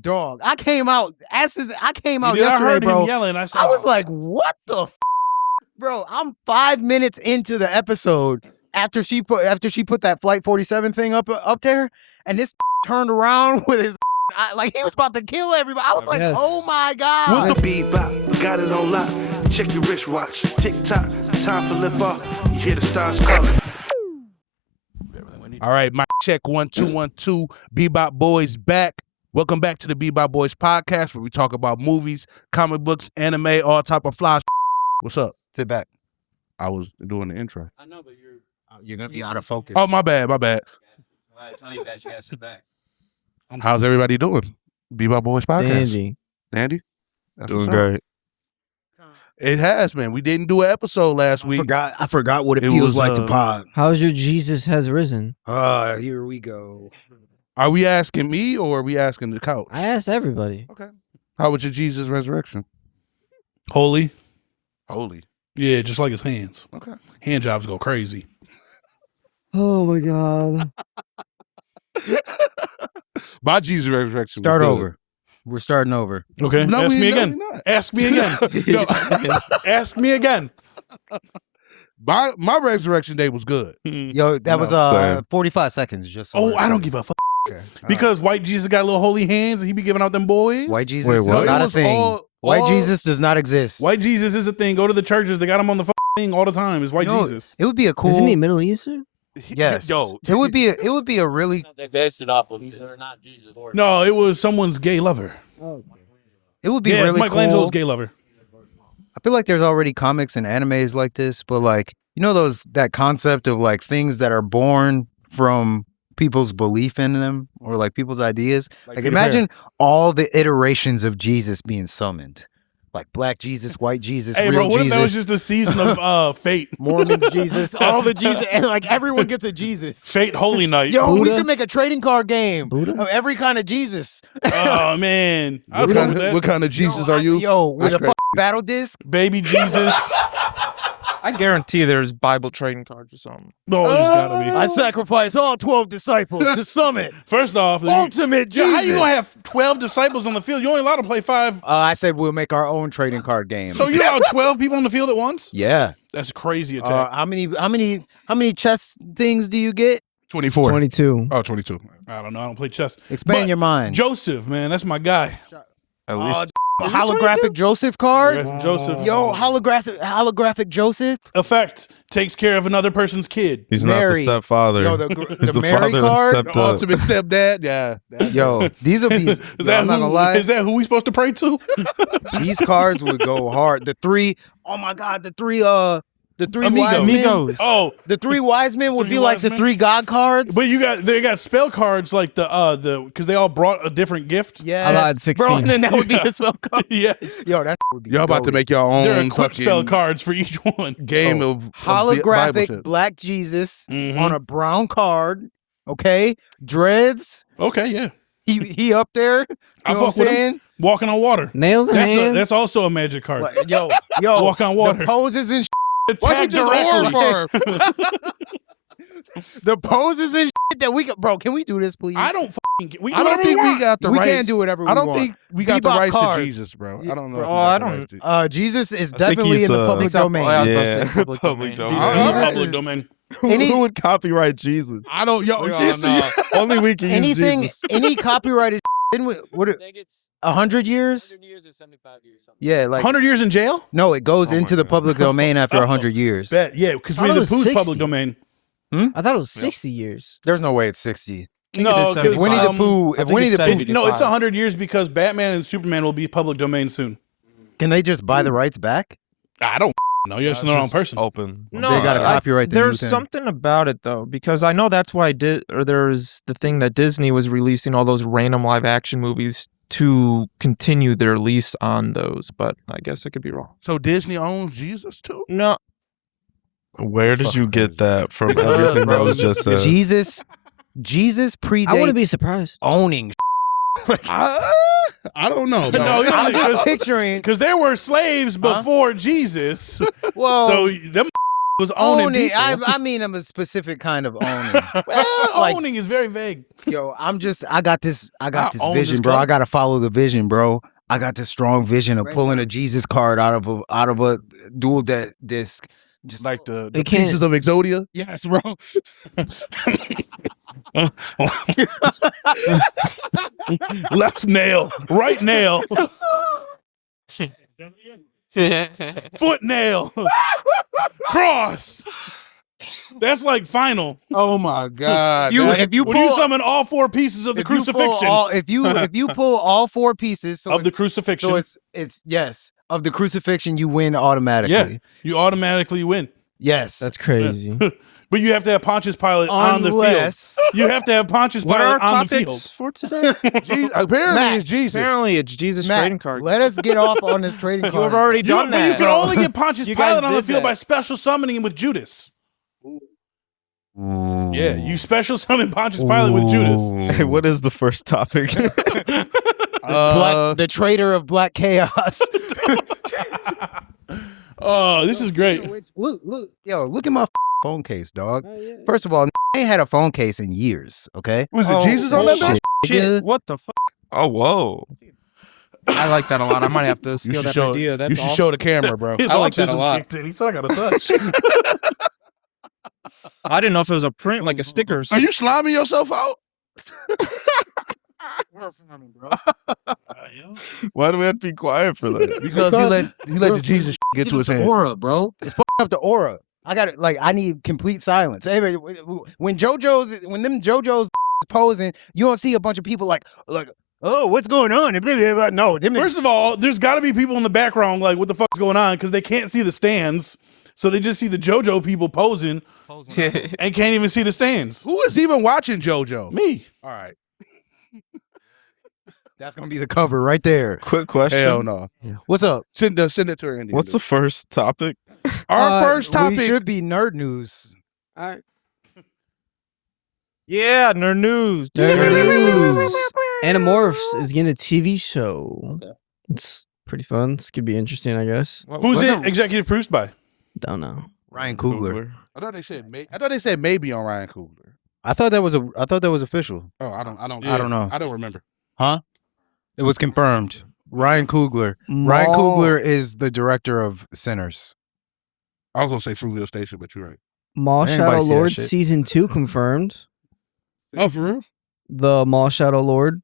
Dog, I came out yesterday, I heard bro. him yelling. I was like, what the bro? I'm 5 minutes into the episode after she put that Flight 47 thing up there, and this turned around with his like he was about to kill everybody. I was like, oh my God. What's the Bebop? Got it on lock. Check your wristwatch. Tick tock. Time for lift off. You hear the stars calling. All right, mic check 1 2 1 2. Bebop Boys back. Welcome back to the Bebop Boys Podcast, where we talk about movies, comic books, anime, all type of fly. What's up? Sit back. I was doing the intro. I know, but You're gonna be out of focus. Oh, my bad. I tell you that you gotta sit back. How's everybody doing? Bebop Boys Podcast. Dandy? That's Doing what's up. great. It has, man. We didn't do an episode last week. I forgot what it It feels was, like to pod. How's your Jesus has risen? Here we go. Are we asking me or are we asking the couch? I asked everybody. Okay. How was your Jesus resurrection? Holy. Holy. Yeah, just like his hands. Okay. Hand jobs go crazy. Oh my God. My Jesus resurrection. Start was good. over. We're starting over. Okay. No, Ask me no, again. we're not. Ask me again. No. Ask me again. My resurrection day was good. Yo, that was same. 45 seconds. Just so Oh, I don't give a fuck. Okay. Because white Jesus got little holy hands and he be giving out them boys. White Jesus Wait, is what? not It a was thing. White Jesus does not exist. White Jesus is a thing. Go to the churches. They got him on the thing all the time. It's white You know, Jesus. It would be a cool. Isn't he Middle Eastern? Yes. Yo. It would be a really. They based it off of these are not Jesus. No, it was someone's gay lover. It would be Yeah, really Michelangelo's cool. gay lover. I feel like there's already comics and animes like this, but like you know that concept of like things that are born from people's belief in them or like people's ideas. Like Peter imagine all the iterations of Jesus being summoned. Like black Jesus, white Jesus, Hey, real bro, what if Jesus, that was just a season of Fate? Mormons Jesus, all the Jesus, and like everyone gets a Jesus. Fate Holy Night. Yo, we Buddha? should make a trading card game Buddha? of every kind of Jesus. Oh, man. I'd What go kind, with that. what kind of Jesus are you? Yo, with That's a crazy. battle disc. Baby Jesus. I guarantee there's Bible trading cards or something. No, there's gotta be. I sacrifice all 12 disciples to summit First off, ultimate Jesus. how you gonna have 12 disciples on the field? You're only allowed to play 5. I said we'll make our own trading card game. So you allow 12 people on the field at once? yeah. That's a crazy attack. How many chess things do you get? 24. 22. Oh, 22. I don't know. I don't play chess. Expand But your mind. Joseph, man, that's my guy. At least A holographic Joseph card. Joseph. Yo, holographic Joseph. Effect takes care of another person's kid. he's Mary. not the stepfather. Yo, He's the the Mary father that card. stepped The up. ultimate stepdad. Yeah. Yo, these will be. Is yo, that I'm not who? gonna lie. Is that who we supposed to pray to? These cards would go hard. The three. Oh my God. The three Amigos. wise men. Oh, The three wise men would Three be like wise the men? 3 God cards. but they got spell cards like the because they all brought a different gift. Yeah. I lied 16. Bro, and then that would be the spell card. Yes. Yo, that would be. Y'all about to goated. make your own There are quick fucking spell cards for each one. game of Bible holographic shit. black Jesus Mhm. on a brown card. Okay, dreads. Okay, yeah. He up there. You I know fuck what I'm with him. saying? Walking on water. Nails and hands. That's also a magic card. Like, yo, Walk on water. the poses and Why you Attack just directly. horror for? the poses and that we bro. Can we do this, please? I don't fucking get. We I don't think we got the we rights. can't do whatever we I don't want. think we got the Bebop rights cards. to Jesus, bro. I don't know. if Bro, we got I the don't- rights to- Jesus is I think definitely he's, in the public I was domain. about to Yeah. say public domain. Dude, Jesus public is- domain. Any- Who would copyright Jesus? I don't. Yo, this Only we can use Anything, Jesus. any copyrighted. Didn't we, what? I think it's 100 years? 100 years or 75 years. Something. Yeah, like 100 years in jail? no, it goes Oh my into the God. public domain after Oh. 100 years. Bet, yeah, because I Winnie thought the it was Pooh's 60. public domain. I thought it was 60 years. There's no way it's 60. No, is because 75. Winnie the Pooh. If Winnie the Pooh, No, it's 100 years because Batman and Superman will be public domain soon. can they just buy the rights back? I don't know. You're just the wrong person. Open. They gotta copyright the new There's thing. something about it though, because I know that's why there's the thing that Disney was releasing all those random live action movies to continue their lease on those, but I guess I could be wrong. So Disney owns Jesus too? No, Where did you get that from? Because, Everything that bro, was just said. Jesus predates I wouldn't be surprised. owning. I don't know. No, bro. you don't I'm think- just picturing. Because there were slaves before Jesus. Well, So them was owning Owning. people. I mean, I'm a specific kind of owning. Well, like- owning is very vague. Yo, I got this own vision, this bro. I gun. gotta follow the vision, bro. I got this strong vision of pulling a Jesus card out of a dual disc. Just Like the It can't- pieces of Exodia. Yes, bro. Left nail, right nail, foot nail, cross. That's like final. Oh my God. if you When you pull summon all four pieces of the if you pull crucifixion, if you pull all four pieces so of the it's- crucifixion, so it's yes of the crucifixion, you win automatically. yeah, you automatically win. Yes. That's crazy. But you have to have Pontius Pilate on the field. Unless You have to have Pontius What are Pilate our on the field. topics for today? Apparently Matt, it's Jesus. Apparently, it's Jesus Matt, trading cards. let us get off on this trading card. You have already done But you that. can only get Pontius You guys Pilate on the did field that. by special summoning him with Judas. Yeah, you special summon Pontius Pilate with Judas. Hey, what is the first topic? The traitor of black chaos. Oh, this is great. Look at my phone case, dog. First of all, I ain't had a phone case in years. Okay. Was it Jesus on that bitch? Shit, what the fuck? Oh, whoa. I like that a lot. I might have to steal that idea. That's you should awesome. show the camera, bro. His I like that a autism lot. kicked in. He said, I got a touch. I didn't know if it was a print, like a sticker or Are something. you slamming yourself out? Why do we have to be quiet for that? Because he let the Jesus get to his the head. aura, bro. It's fucking up the aura. I got it. Like, I need complete silence. Hey, when them JoJo's posing, you don't see a bunch of people like, oh, what's going on? No, them First of all, there's got to be people in the background like, what the fuck's going on? Because they can't see the stands. So they just see the JoJo people posing and can't even see the stands. Who is even watching JoJo? Me. All right. that's gonna be the cover right there. Quick question. Hell no. What's up? Send it to her. India. What's the first topic? Our first topic? We should be nerd news. All right. Yeah, nerd news. Nerd news. Animorphs is getting a TV show. It's pretty fun. This could be interesting, I guess. Who's it executive produced by? Don't know. Ryan Coogler. I thought they said maybe on Ryan Coogler. I thought that was official. Oh, I don't know. I don't remember. Huh? It was confirmed. Ryan Coogler. Ryan Coogler is the director of Sinners. I was gonna say Fruitvale Station, but you're right. Mall Anybody Shadow see that Lord shit? season 2 confirmed. Oh, for real? The Mall Shadow Lord.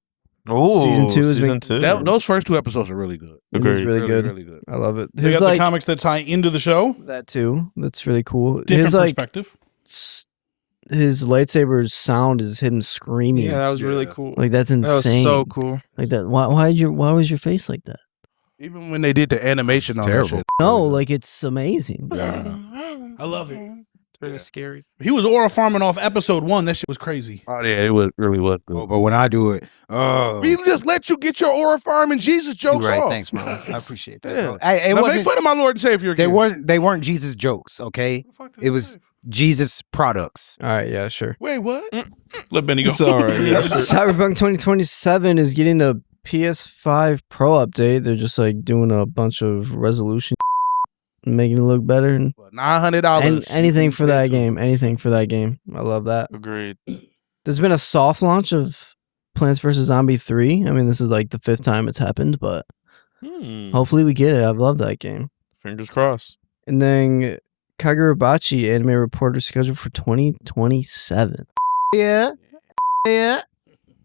Oh, Season 2 is season 2. Those first two episodes are really good. It's Agreed. really good. Really good. I love it. They His got like the comics that tie into the show. that too. That's really cool. Different His like perspective. his lightsaber's sound is him screaming. Yeah, that was really Yeah. cool. Like that's That was insane. so cool. Like that. Why was your face like that? Even when they did the animation It's on terrible. that shit. No, like it's amazing. Yeah. I love it. It's really scary. He was aura farming off episode 1. That shit was crazy. Oh yeah, it really was good. Oh, but when I do it, oh, We just let you get your aura farm and Jesus jokes you're right. off. Thanks, bro. I appreciate that. Yeah. Bro. It Now make wasn't. fun of my Lord and Savior They again. weren't Jesus jokes. Okay, it was Jesus products. All right, yeah, sure. Wait, what? Let Benny go. Sorry. Yeah, sure. Cyberpunk 2027 is getting a PS5 Pro update. They're just like doing a bunch of resolution, making it look better, and $900. and anything for that game. Anything for that game. I love that. Agreed. There's been a soft launch of Plants vs. Zombie 3. I mean, this is like the 5th time it's happened, but hopefully we get it. I love that game. Fingers crossed. And then Kagurabachi anime reporter scheduled for 2027. Yeah.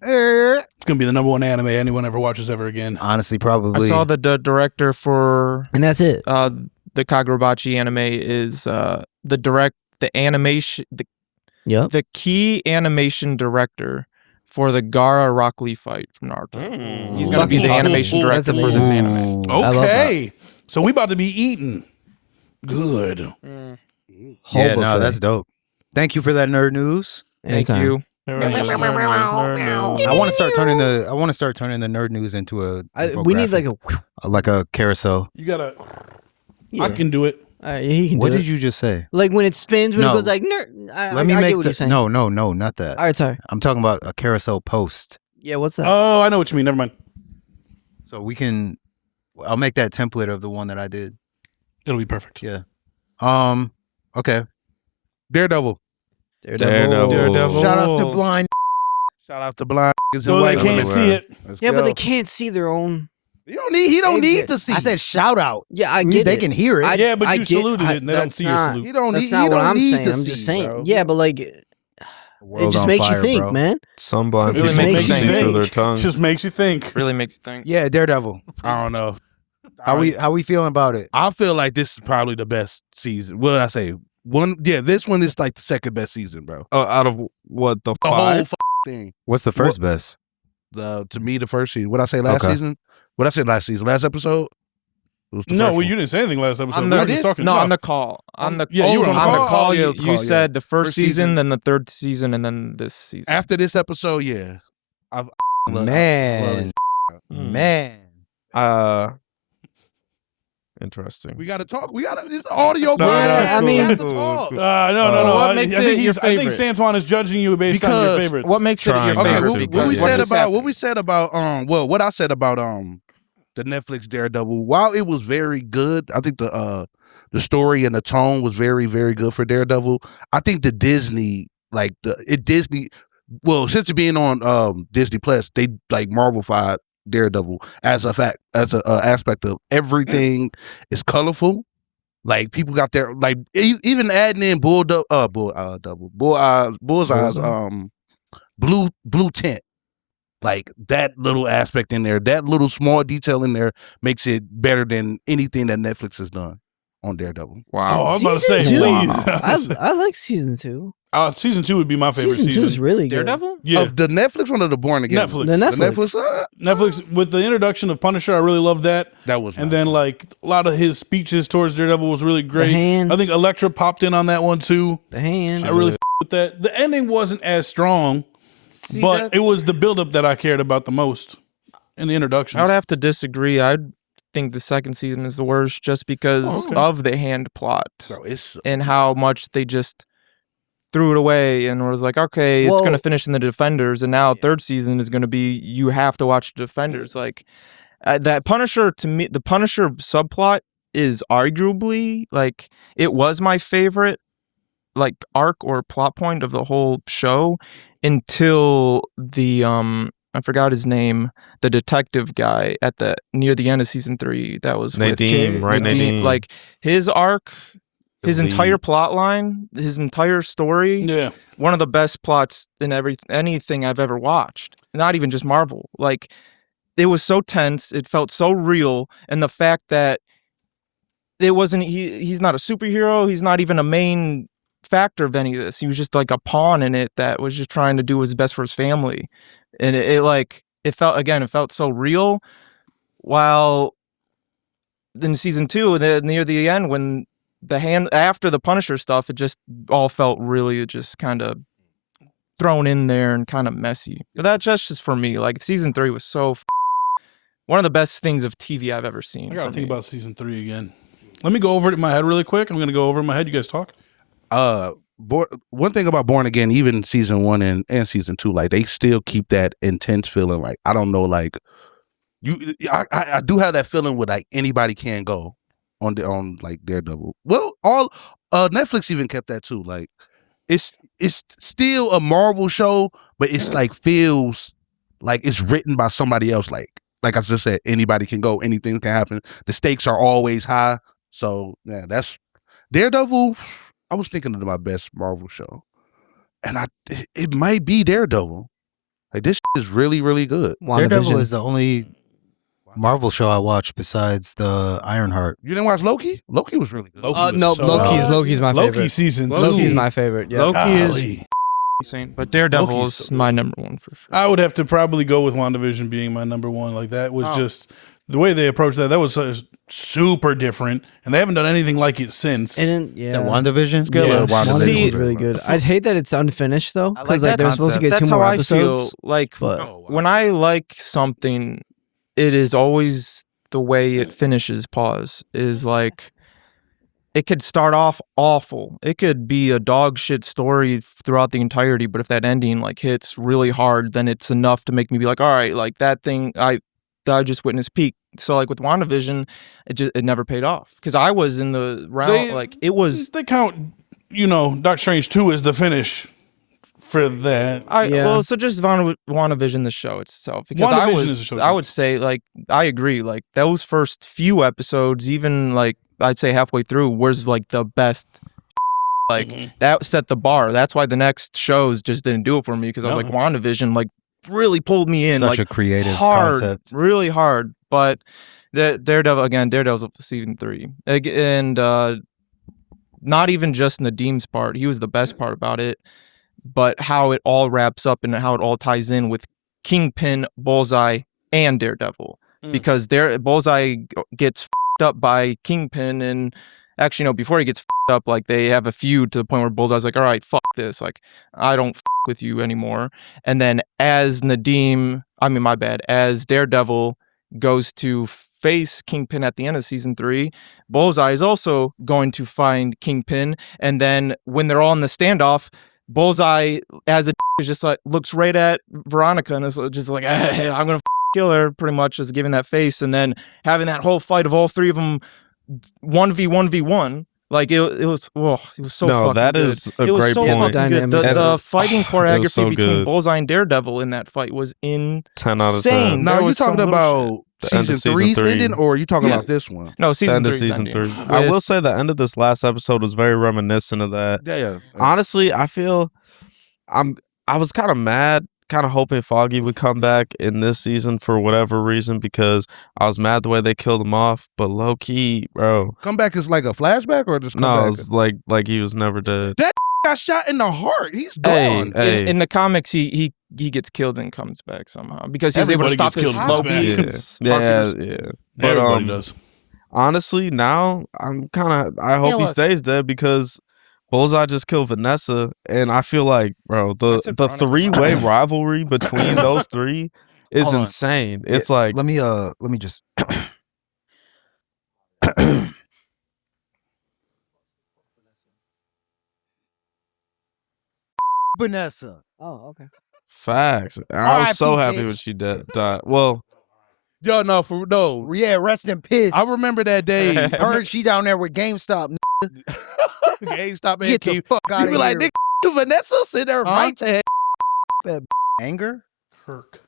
It's going to be the #1 anime anyone ever watches ever again. Honestly, I probably. saw the director for And that's it. the Kagurabachi anime is the animation Yep. the key animation director for the Gaara Rock Lee fight from Naruto. He's gonna be the Lucky. animation Ooh, director that's for this amazing. anime. I love that. Okay. So we about to be eating. Good. Yeah, no, that's dope. Thank you for that nerd news. Thank Anytime. you. I want to start turning the nerd news into a. We need like like a carousel. You got to. Yeah. I can do it. He can What do did it. you just say? Like when it spins, when No. it goes like nerd. Let me I make get what you're saying. no, not that. All right, sorry. I'm talking about a carousel post. Yeah, what's that? Oh, I know what you mean. Never mind. So we can. I'll make that template of the one that I did. It'll be perfect. Yeah. Okay. Daredevil. Daredevil. Shout outs to blind. Shout out to blind niggas and So they white can't women. see it. Let's Yeah, but go. they can't see their own. He don't need to see. I said shout out. Yeah, I get They it. can hear it. Yeah, but I you get- saluted I- it and they don't that's see your not- salute. He don't That's need. not he what don't I'm need saying. to I'm see, just saying. bro. Yeah, but like, The it world's just on makes fire, you think, bro. man. Some blind It people makes can you sing think. through their tongue. Just makes you think. Really makes you think. Yeah, Daredevil. I don't know. How we feeling about it? I feel like this is probably the best season. What did I say? This one is like the second best season, bro. Out of what, the The whole five? thing. What's the first best? To me, the first season. What I say last Okay. season? What I said last season? Last episode? It was the No, first well, one. you didn't say anything last episode. On We the- were just talking. No, on the call. On the Yeah, you were on the on the call? call. Oh, yeah, You, the call, you yeah. said the first First season. season, then the third season, and then this season. After this episode, yeah. I've Man, man. Interesting. We gotta talk. We gotta. It's audio, bro. No, I We mean- have to talk. No. What I makes think it your I think favorite? Santuan is judging you based on your Because favorites. What makes it your Trying Okay, favorite? not to, what we because- said just about happened? what we said about what I said about the Netflix Daredevil. While it was very good, I think the story and the tone was very, very good for Daredevil. I think the Disney Disney, well, since it being on Disney Plus, they like Marvelified Daredevil as a aspect of everything is colorful. Like people got their like even adding in Bullseye's blue tint. Like that little aspect in there, that little small detail in there makes it better than anything that Netflix has done on Daredevil. Oh, I was about to Season say, two. please. I like season 2. Season 2 would be my favorite Season 2 is really good. Daredevil? Yeah, Of the Netflix one or the Born Again? Netflix. The The Netflix. Netflix with the introduction of Punisher, I really loved that. That was And nice. then like a lot of his speeches towards Daredevil was really great. Hand. I think Elektra popped in on that one too. The hand. I really with that. The ending wasn't as strong, but it was the buildup that I cared about the most in the introduction. I would have to disagree. I think the second season is the worst just because okay. of the hand plot Bro, it's and how much they just threw it away and was like, okay, it's Well- going to finish in the Defenders, and now third season is going to be you have to watch the Defenders. Like that Punisher, to me, the Punisher subplot is arguably like it was my favorite like arc or plot point of the whole show until the I forgot his name, the detective guy at the near the end of season 3 that was with Nadeem, right? Nadeem. Nadeem. Like his arc, his The entire lead. plot line, his entire story, Yeah. one of the best plots in anything I've ever watched. Not even just Marvel. Like it was so tense, it felt so real, and the fact that it wasn't he's not a superhero, he's not even a main factor of any of this. He was just like a pawn in it that was just trying to do his best for his family. And it felt so real. While in season 2, near the end, when the hand after the Punisher stuff, it just all felt really just kind of thrown in there and kind of messy. But that's just for me. Like season 3 was so one of the best things of TV I've ever seen. I gotta for think me. about season 3 again. Let me go over it in my head really quick. I'm gonna go over it in my head. You guys talk. one thing about Born Again, even season 1 and season 2, like they still keep that intense feeling. Like I don't know, like I do have that feeling with like anybody can go on like Daredevil. Well, all Netflix even kept that too. Like it's still a Marvel show, but it's like feels like it's written by somebody else. Like I just said, anybody can go, anything can happen. The stakes are always high. So yeah, that's Daredevil. I was thinking of my best Marvel show, and it might be Daredevil. Like this is really, really good. Daredevil WandaVision. is the only Marvel show I watched besides the Ironheart. You didn't watch Loki? Loki was really good. Loki was No, so Loki's my Loki favorite. season 2. Loki's my favorite. Yeah. Loki is Golly. insane, but Daredevil Loki's is so my number one for sure. I would have to probably go with WandaVision being my number one. Like that was just the way they approached that. That was super different, and they haven't done anything like it since. And then, yeah. And WandaVision? Yeah. WandaVision See- was really good. I'd hate that it's unfinished though, I like because like that they're supposed to concept. get 2 That's more how episodes. I feel. Like But when I like something, it is always the way it finishes. Pause is like it could start off awful. It could be a dog shit story throughout the entirety, but if that ending like hits really hard, then it's enough to make me be like, all right, like that thing I just witnessed peak. So like with WandaVision, it never paid off because I was in the round. Like it was. They count Doctor Strange 2 is the finish for that. Well, so just WandaVision, the show itself, because WandaVision is a show. I would say, like, I agree, like those first few episodes, even like I'd say halfway through, was like the best. Like that set the bar. That's why the next shows just didn't do it for me, because I was like, WandaVision like really pulled me in, Such like a creative hard, concept. really hard. But Daredevil's up to season 3, and not even just Nadim's part. He was the best part about it, but how it all wraps up and how it all ties in with Kingpin, Bullseye, and Daredevil. Because Bullseye gets f***ed up by Kingpin, and actually, no, before he gets f***ed up, like they have a feud to the point where Bullseye's like, all right, fuck this. Like, I don't f*** with you anymore. And then as Daredevil goes to face Kingpin at the end of season 3, Bullseye is also going to find Kingpin, and then when they're all in the standoff, Bullseye as a is just like looks right at Veronica and is just like, hey, I'm gonna kill her, pretty much, just giving that face, and then having that whole fight of all three of them 1v1v1. Like it was so fucking that good. is a It was great so point. fucking good. The fighting choreography so between good. Bullseye and Daredevil in that fight was 10 out of 10. insane. Now, There are you was some talking little about The end season of season 3's 3. ending, or are you talking Yeah. about this one? No, The season end of 3's season ending. 3. I With- will say the end of this last episode was very reminiscent of that. Yeah. Honestly, I feel I was kind of mad, kind of hoping Foggy would come back in this season for whatever reason, because I was mad the way they killed him off. But low key, bro, Come back is like a flashback, or just come no, back? it's like he was never dead. Got shot in the heart. He's Hey, gone. hey. In the comics, he gets killed and comes back somehow because he was able to Everybody stop gets his killed and comes Loki. back. Yeah. But Everybody does. honestly, now I hope he stays dead, because Bullseye just killed Vanessa, and I feel like, bro, the said Veronica. 3-way rivalry between those three is Hold on. insane. It's like, Let me just. Vanessa. Oh, okay. facts. I was R.I.P. so happy bitch. when she died. Well, Yo, no. Yeah, rest in peace. I remember that day. Heard she down there with GameStop. GameStop man, Get the Keith. fuck out You of be like, here. nigga, Vanessa sit there right to That anger. Kirk.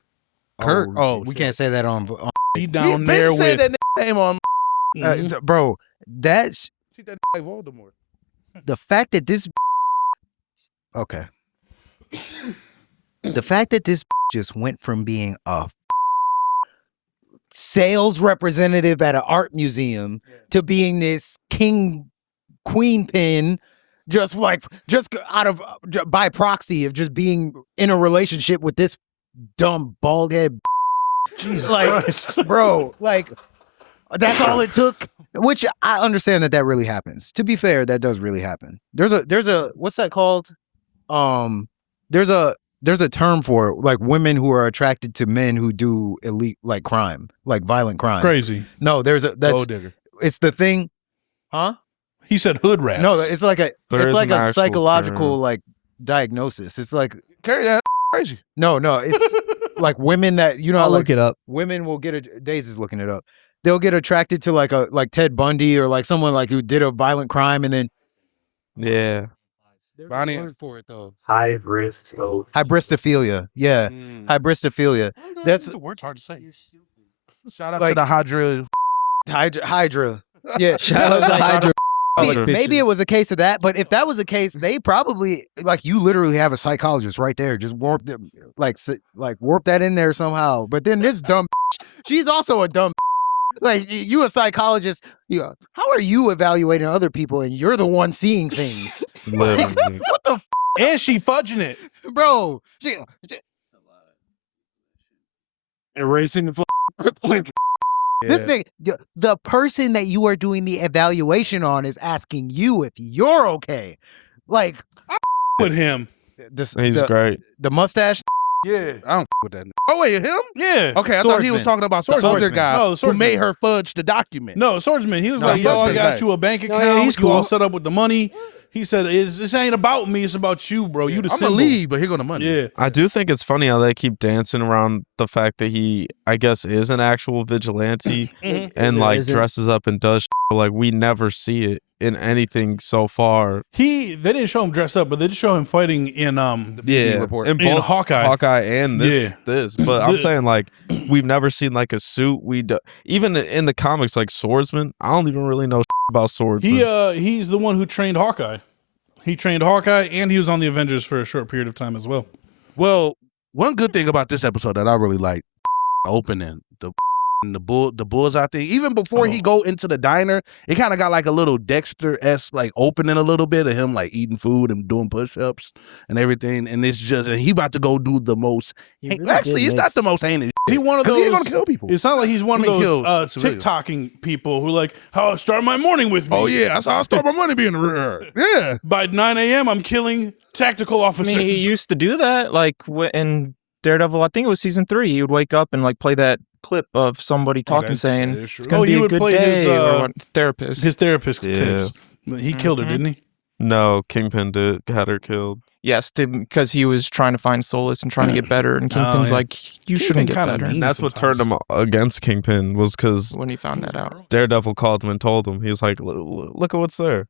Kirk. Oh, we shit. can't say that on. He down He there been said with. that nigga name on. Bro, that's Treat that like Voldemort. the fact that this. Okay. The fact that this just went from being a sales representative at an art museum to being this queen pin, just out of by proxy of just being in a relationship with this dumb bald head. Jesus Like, Christ. bro, like that's all it took. Which I understand that really happens. To be fair, that does really happen. There's a what's that called? There's a term for it, like women who are attracted to men who do elite like crime, like violent crime. Crazy. No, that's Gold digger. it's the thing, huh? He said hood rats. No, it's like a There is an actual psychological term. like diagnosis. It's like Carry that crazy. no, it's like women that how, I'll like look it up. women will get Daisy's looking it up. They'll get attracted to like Ted Bundy or like someone like who did a violent crime, and then yeah. there's Bonnie- a word for it though. High risk. So Hybristophilia. Yeah, hybristophilia. That's the word's hard to say. Shout out Like- to the Hydra. Hydra. Yeah, Shout out to Hydra. See, Like maybe it bitches. was a case of that, but if that was the case, they probably like you literally have a psychologist right there. Just warp them, like warp that in there somehow. But then this dumb, she's also a dumb. Like you, a psychologist. How are you evaluating other people, and you're the one seeing things? Literally. What the And she fudging it. bro? Erasing the. This thing, the person that you are doing the evaluation on is asking you if you're okay. Like With him. He's great. the mustache. Yeah. I don't with that. Oh wait, him? Yeah. Okay, I thought he was Swordsman. talking about the other Swordsman. guy No, the who swordsman. made her fudge the document. No, swordsman. He was No, like, he's yo, I swordsman got guy. you a bank account. yeah, he's You all cool. set up with the money. He said, this ain't about me. It's about you, bro. You the I'm symbol. gonna leave, but here go the money. Yeah. I do think it's funny how they keep dancing around the fact that he, I guess, is an actual vigilante and like Isn't. dresses up and does shit, but, like we never see it. in anything so far. They didn't show him dress up, but they did show him fighting in report. in in both Hawkeye. and this. But I'm saying like we've never seen like a suit. Even in the comics like Swordsman. I don't even really know about Swordsman. He's the one who trained Hawkeye. He trained Hawkeye, and he was on the Avengers for a short period of time as well. Well, one good thing about this episode that I really like, opening the bullseye thing. Even before he go into the diner, it kind of got like a little Dexter-esque like opening a little bit of him like eating food and doing push-ups and everything. And it's just he about to go do the most. Actually, it's not the most heinous. He one of those. He's gonna kill people. It's not like he's one of those TikToking people who like, how I start my morning with me. Oh yeah, that's how I start my money being the rear. Yeah. By 9 a.m., I'm killing tactical officers. I mean, he used to do that, like in Daredevil. I think it was season 3. He would wake up and like play that clip of somebody talking, saying it's gonna be a good day. Or therapist. His therapist tips. He killed her, didn't he? No, Kingpin had her killed. Yes, because he was trying to find solace and trying to get better, and Kingpin's like, you shouldn't get better. And that's what turned him against Kingpin, was because when he found that out, Daredevil called him and told him. He was like, look at what's there.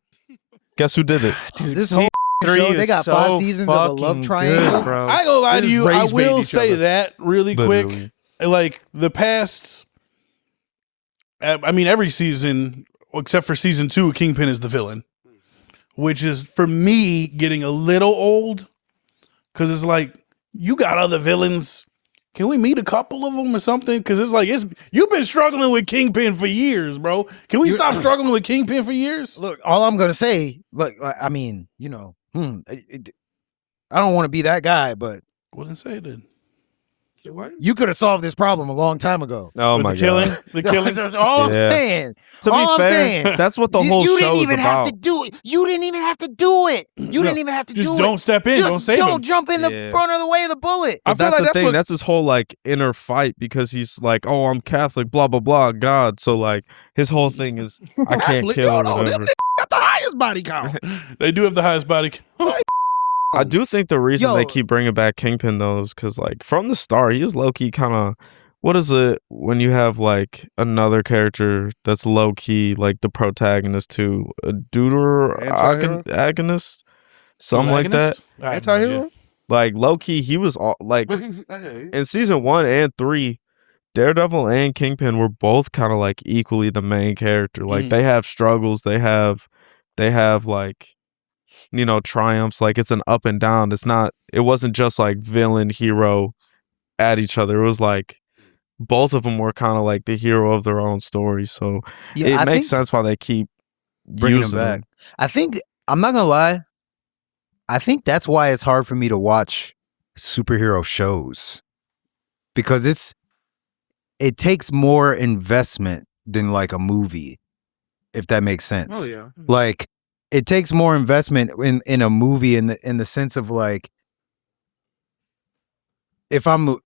Guess who did it? Dude, this whole show, they got 5 seasons of a love triangle. Bro. I ain't gonna lie to you. I will say that really quick. Like the past, I mean, every season except for season 2, Kingpin is the villain, which is for me getting a little old, because it's like, you got other villains. Can we meet a couple of them or something? Because it's like, you've been struggling with Kingpin for years, bro. Can we stop struggling with Kingpin for years? Look, all I'm gonna say, I mean, you know, I don't want to be that guy, but what did it say then? You could have solved this problem a long time ago. Oh my God. The killing. That's all I'm saying. To be fair, that's what the whole show is about. You didn't even have to do it. You didn't even have to do it. You didn't even have to do it. Just don't step in. Don't save him. Don't jump in the front of the way of the bullet. But that's the thing. That's his whole like inner fight, because he's like, oh, I'm Catholic, blah blah blah, God. So like his whole thing is, I can't kill or whatever. They got the highest body count. They do have the highest body count. I do think the reason they keep bringing back Kingpin though is because like from the start he was low key kind of, what is it when you have like another character that's low key like the protagonist too, a agonist, something like that. Anti-hero. Like low key he was all like in season 1 and 3. Daredevil and Kingpin were both kind of like equally the main character. Like they have struggles, they have like, you know, triumphs. Like it's an up and down. It wasn't just like villain hero at each other. It was like both of them were kind of like the hero of their own story. So it makes sense why they keep bringing them back. I think, I'm not gonna lie, I think that's why it's hard for me to watch superhero shows, because it takes more investment than like a movie, if that makes sense. Oh yeah. Like it takes more investment in a movie in the sense of like, if I'm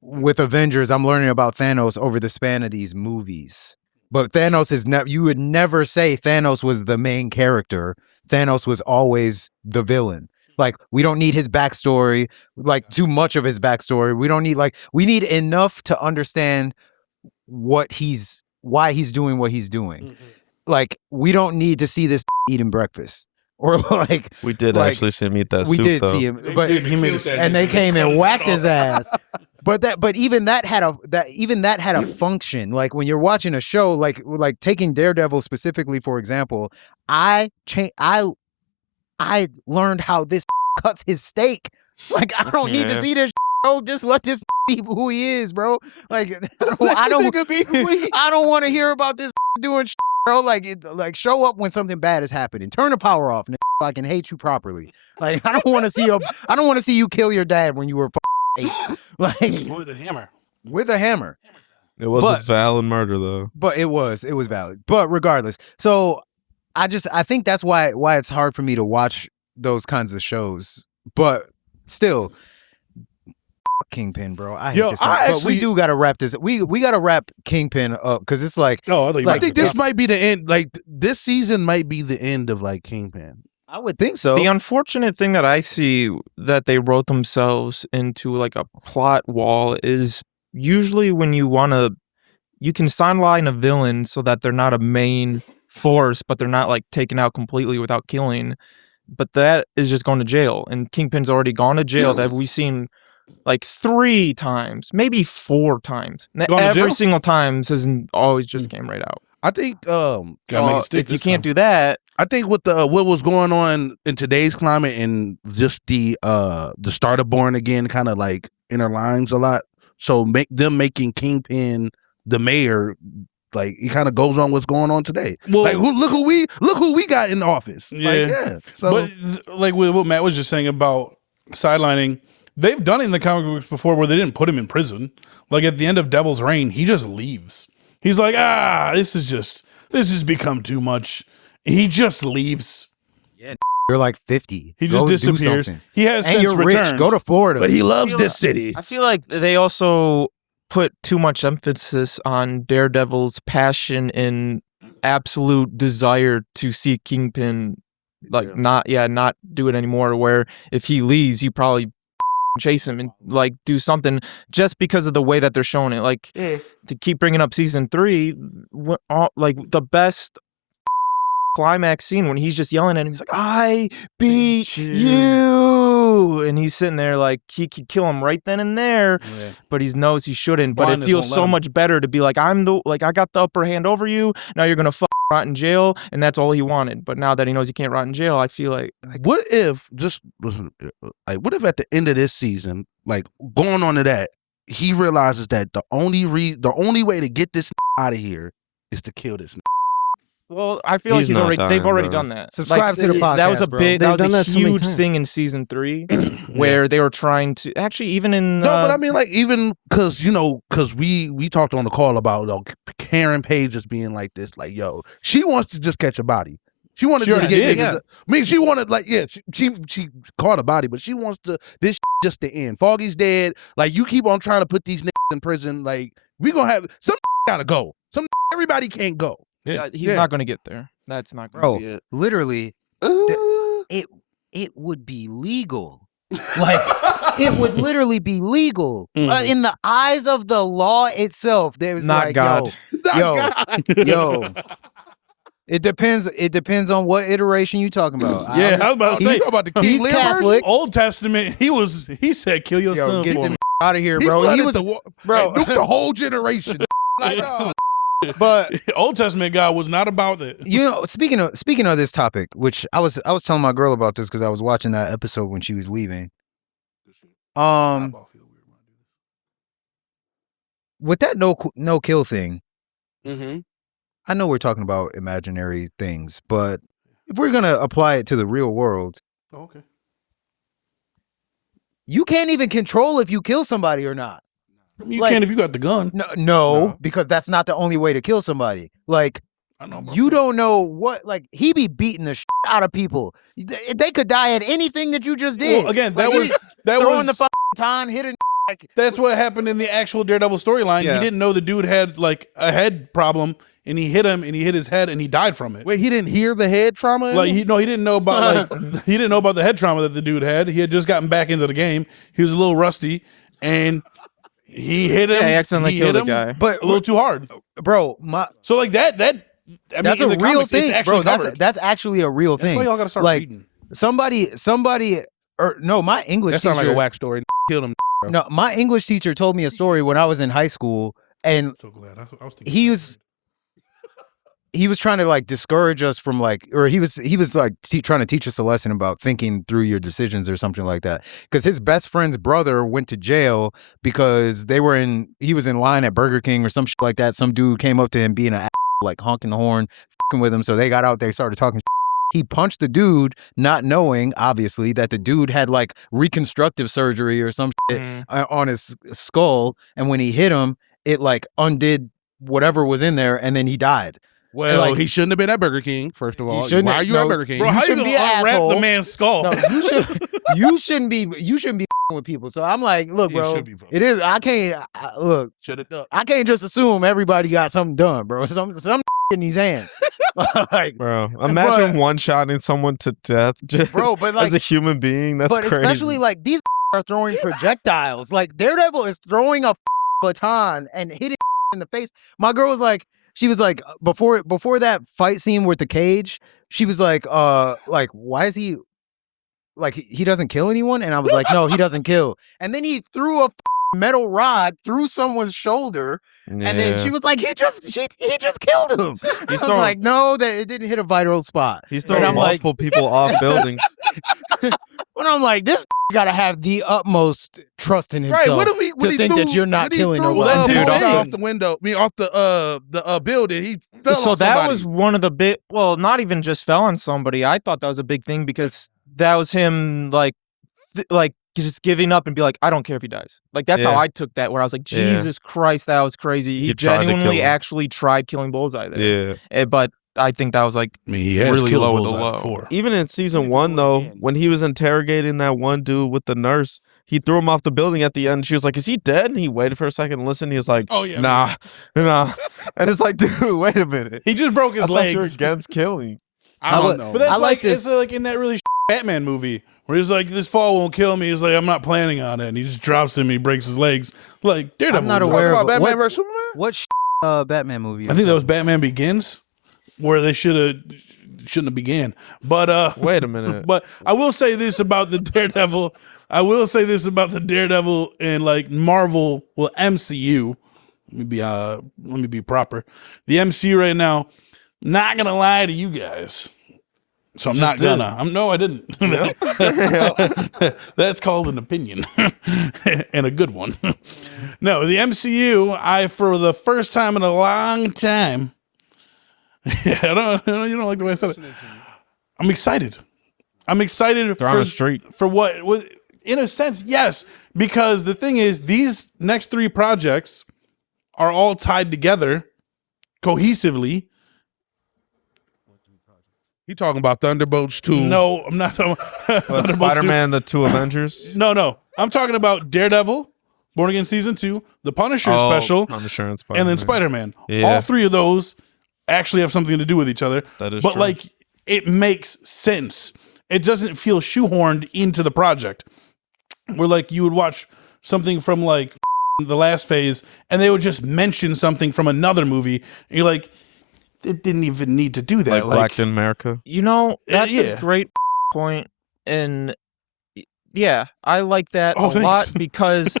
with Avengers, I'm learning about Thanos over the span of these movies. But Thanos is you would never say Thanos was the main character. Thanos was always the villain. Like, we don't need his backstory, like too much of his backstory. We don't need we need enough to understand why he's doing what he's doing. Mm-hmm. Like, we don't need to see this eating breakfast. Or like, we did actually see him eat that soup. We did though. see him, but and they came and whacked his ass. But even that had a function. Like when you're watching a show, like taking Daredevil specifically, for example, I learned how this cuts his steak. Like, I don't need to see this. Bro, just let this be who he is, bro. Like, I don't want to hear about this doing. Bro, like show up when something bad is happening. Turn the power off, nigga. I can hate you properly. Like, I don't want to see you kill your dad when you were 8. Like, with a hammer. With a hammer. It was a valid murder though. But it was valid. But regardless, so I think that's why it's hard for me to watch those kinds of shows. But still, Kingpin, bro. I hate this. But we do gotta wrap this. We gotta wrap Kingpin up, because it's like, I think this might be the end. Like, this season might be the end of like Kingpin. I would think so. The unfortunate thing that I see that they wrote themselves into like a plot wall is usually when you can sideline a villain so that they're not a main force, but they're not like taken out completely without killing. But that is just going to jail, and Kingpin's already gone to jail. That we've seen like 3 times, maybe 4 times. Every single time has always just came right out. I think So if you can't do that, I think with what was going on in today's climate and just the start of Born Again kind of like interlines a lot. So making Kingpin the mayor, like it kind of goes on what's going on today. Well, like look who we got in office. Yeah, like, yeah. So, but like with what Matt was just saying about sidelining, they've done it in the comic books before where they didn't put him in prison. Like at the end of Devil's Reign, he just leaves. He's like, this has become too much. He just leaves. Yeah, you're like 50. He just disappears. He has and since you're returned. rich. Go to Florida. but he loves this city. I feel like they also put too much emphasis on Daredevil's passion and absolute desire to see Kingpin, like not do it anymore. Where if he leaves, you probably chase him and like do something just because of the way that they're showing it. Like to keep bringing up season 3, like the best climax scene when he's just yelling at him. He's like, "I beat you," and he's sitting there like he could kill him right then and there, but he knows he shouldn't. But it feels so much better to be like, I got the upper hand over you. Now you're gonna rot in jail, and that's all he wanted. But now that he knows he can't rot in jail, I feel like what if at the end of this season, like going on to that, he realizes that the only way to get this out of here is to kill this. Well, I feel like they've already done that. Subscribe to the podcast. That was a big, that was a so many huge times. thing in season 3, where they were trying to actually even in. No, but I mean, like even because we talked on the call about Karen Page just being like this, like she wants to just catch a body. She wanted to get niggas. I mean, she wanted she caught a body, but she wants this just to end. Foggy's dead. Like you keep on trying to put these niggas in prison. Like we gonna have some gotta go. Everybody can't go. Yeah, he's not going to get there. That's not going to be it. Literally, it would be legal. Like it would literally be legal in the eyes of the law itself. There was Not like, God. yo. It depends on what iteration you talking about. Yeah, I was about to say. About the He's King Lear Catholic. Old Testament, he said, "Kill your son." Get for them me. out of here, He bro. flooded He was, bro. nuked the whole generation. Like, no. But Old Testament God was not about that. speaking of this topic, which I was telling my girl about this because I was watching that episode when she was leaving. With that no kill thing, I know we're talking about imaginary things, but if we're gonna apply it to the real world, Okay. you can't even control if you kill somebody or not. You can if you got the gun. No, because that's not the only way to kill somebody. Like, I know, bro. you don't know what, like, he be beating the shit out of people. They could die at anything that you just did. Well, again, Like, that he was throwing the fucking time, hitting. Like, that's what happened in the actual Daredevil storyline. Yeah. He didn't know the dude had like a head problem, and he hit him, and he hit his head, and he died from it. Wait, he didn't hear the head trauma? Like he didn't know about he didn't know about the head trauma that the dude had. He had just gotten back into the game. He was a little rusty, and he hit him. Yeah, he accidentally he killed hit the him guy. but a little too hard. bro, So like that I mean, that's in a the real comics, thing, it's actually bro. covered. That's actually a real That's thing. why y'all gotta start like reading. somebody, or no, my English That teacher. sounds like a whack story. Killed him. Bro. No, my English teacher told me a story when I was in high school, and So glad. I was thinking he was trying to like discourage us from like, or he was like trying to teach us a lesson about thinking through your decisions or something like that. Because his best friend's brother went to jail because he was in line at Burger King or some shit like that. Some dude came up to him being an like honking the horn, fucking with him. So they got out, they started talking. He punched the dude, not knowing obviously that the dude had like reconstructive surgery or some shit on his skull. And when he hit him, it like undid whatever was in there, and then he died. Well, like, he shouldn't have been at Burger King, first of all. shouldn't Why have- are you no, at Burger King? bro, how you shouldn't gonna be an unwrap asshole. the man's skull? No, you shouldn't be with people. So I'm like, look, You bro, should be, bro. it is. I can't look. I can't just assume everybody got something done, bro. Some in these hands, like, Bro, imagine one-shotting someone to death just bro. But like, as a human being. That's but crazy. especially like these are throwing projectiles. Like Daredevil is throwing a baton and hitting in the face. My girl was like, she was like before that fight scene with the cage, she was like why is he like he doesn't kill anyone? And I was like, no, he doesn't kill. And then he threw a metal rod through someone's shoulder, and then she was like, he just killed him. I was like, no, that it didn't hit a vital spot. He's throwing multiple people off buildings. But I'm like, this gotta have the utmost trust in himself Right? What if to think that you're not killing nobody. Dude, off the window. I mean, off the building. He fell. So on that somebody. was one of the big. Well, not even just fell on somebody. I thought that was a big thing because that was him like just giving up and be like, I don't care if he dies. Like that's how I took that. Where I was like, Jesus Christ, that was crazy. He genuinely actually tried killing Bullseye there. Yeah, but I think that was like he has really killed low with the Bullseye low. before. Even in season 1, though, when he was interrogating that one dude with the nurse, he threw him off the building at the end. She was like, is he dead? And he waited for a second and listened. He was like, nah. And it's like, dude, wait a minute. He just broke his legs. You're against killing. I don't know. But that's like this. It's like in that really Batman movie where he's like, this fall won't kill me. He's like, I'm not planning on it. And he just drops him. He breaks his legs. Like, Daredevil. I'm not aware of Batman vs Superman. What Batman movie? I think that was Batman Begins, where they shouldn't have began. But wait a minute. But I will say this about the Daredevil. And like Marvel, well, MCU. Let me be proper. The MCU right now. Not gonna lie to you guys. So I'm not gonna. No, I didn't. That's called an opinion, and a good one. No, the MCU. For the first time in a long time. Yeah, you don't like the way I said it. I'm excited. They're on a streak. For what? In a sense, yes. Because the thing is, these next 3 projects are all tied together cohesively. He talking about Thunderbolts 2. No, I'm not talking about Spider-Man, the 2 Avengers. No. I'm talking about Daredevil, Born Again Season 2, the Punisher special, Punisher and then Spider-Man. Yeah. All 3 of those actually have something to do with each other. That is but true. like it makes sense. It doesn't feel shoehorned into the project. Where like you would watch something from like the last phase and they would just mention something from another movie and you're like, it didn't even need to do that. Like Black in America. You know, that's a great point. And yeah, I like that a lot because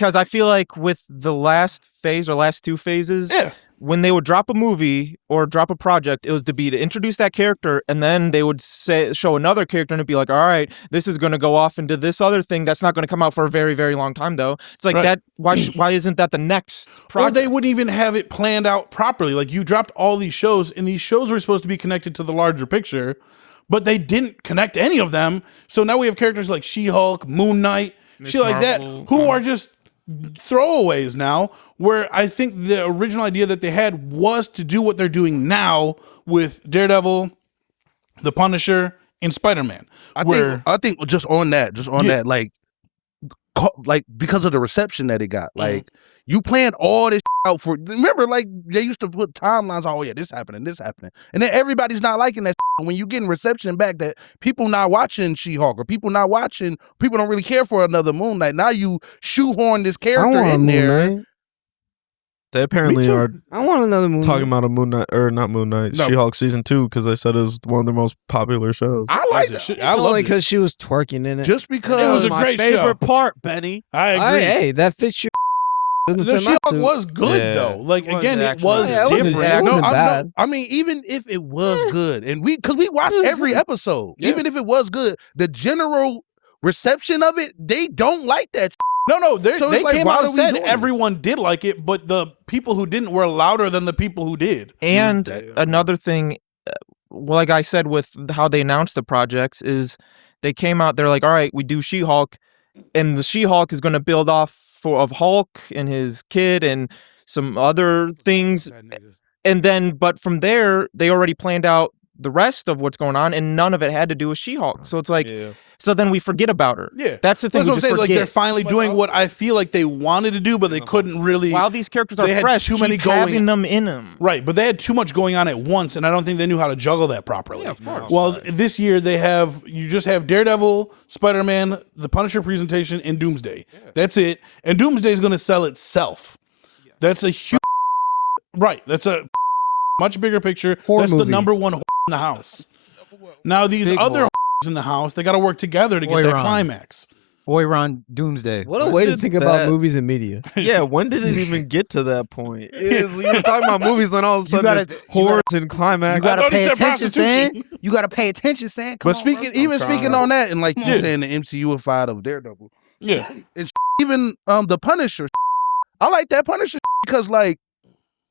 I feel like with the last phase or last 2 phases, when they would drop a movie or drop a project, it was to introduce that character, and then they would show another character and it'd be like, all right, this is going to go off into this other thing that's not going to come out for a very, very long time, though. It's like that. Why isn't that the next project? Or they wouldn't even have it planned out properly. Like you dropped all these shows, and these shows were supposed to be connected to the larger picture, but they didn't connect any of them. So now we have characters like She-Hulk, Moon Knight, shit like that, who are just throwaways now, where I think the original idea that they had was to do what they're doing now with Daredevil, the Punisher, and Spider-Man. I think just on that, like because of the reception that it got, like you planned all this out for. Remember, like they used to put timelines. Oh yeah, this happening, and then everybody's not liking that. When you getting reception back that people not watching She-Hulk or people don't really care for another Moon Knight. Now you shoehorn this character in there. They apparently are. I want another Moon talking about a Moon Knight or not Moon Knight, She-Hulk season 2 because they said it was one of their most popular shows. I like it. I love it because she was twerking in it. Just because it was a great favorite show. part, Benny. I agree. Hey, that fits your. The She-Hulk was good though. Like again, it was different. Bad. I mean, even if it was good, and because we watched every episode, even if it was good, the general reception of it, they don't like that. No, they like, came out and said everyone did like it, but the people who didn't were louder than the people who did. And another thing, like I said, with how they announced the projects, is they came out, they're like, all right, we do She-Hulk, and the She-Hulk is going to build off of Hulk and his kid and some other things. And then, but from there, they already planned out the rest of what's going on, and none of it had to do with She-Hulk. So it's like, so then we forget about her. Yeah. That's the thing. That's what I'm saying. Like they're finally doing what I feel like they wanted to do, but they couldn't really. While these characters are fresh, too many having them in them. Right, but they had too much going on at once, and I don't think they knew how to juggle that properly. Yeah, of course. Well, this year you just have Daredevil, Spider-Man, the Punisher presentation, and Doomsday. Yeah. That's it. And Doomsday is going to sell itself. Yeah. That's a huge Right. That's a much bigger picture. Horror That's the movie. number one in the house. Now these Big other horror. in the house, they got to work together to get that Oiron. climax. Oiron Doomsday. What a When way to did think about that- movies and media. Yeah, when did it even get to that point? You're talking about movies and all of a sudden gotta- it's you horrors and climax. You gotta thought he pay said attention, Sam. prostitution. You gotta pay attention, Sam. Come But on, speaking, bro. even trying. speaking on that, and like you Yeah. saying, the MCU-ified of Daredevil, Yeah. even the Punisher, I like that Punisher because like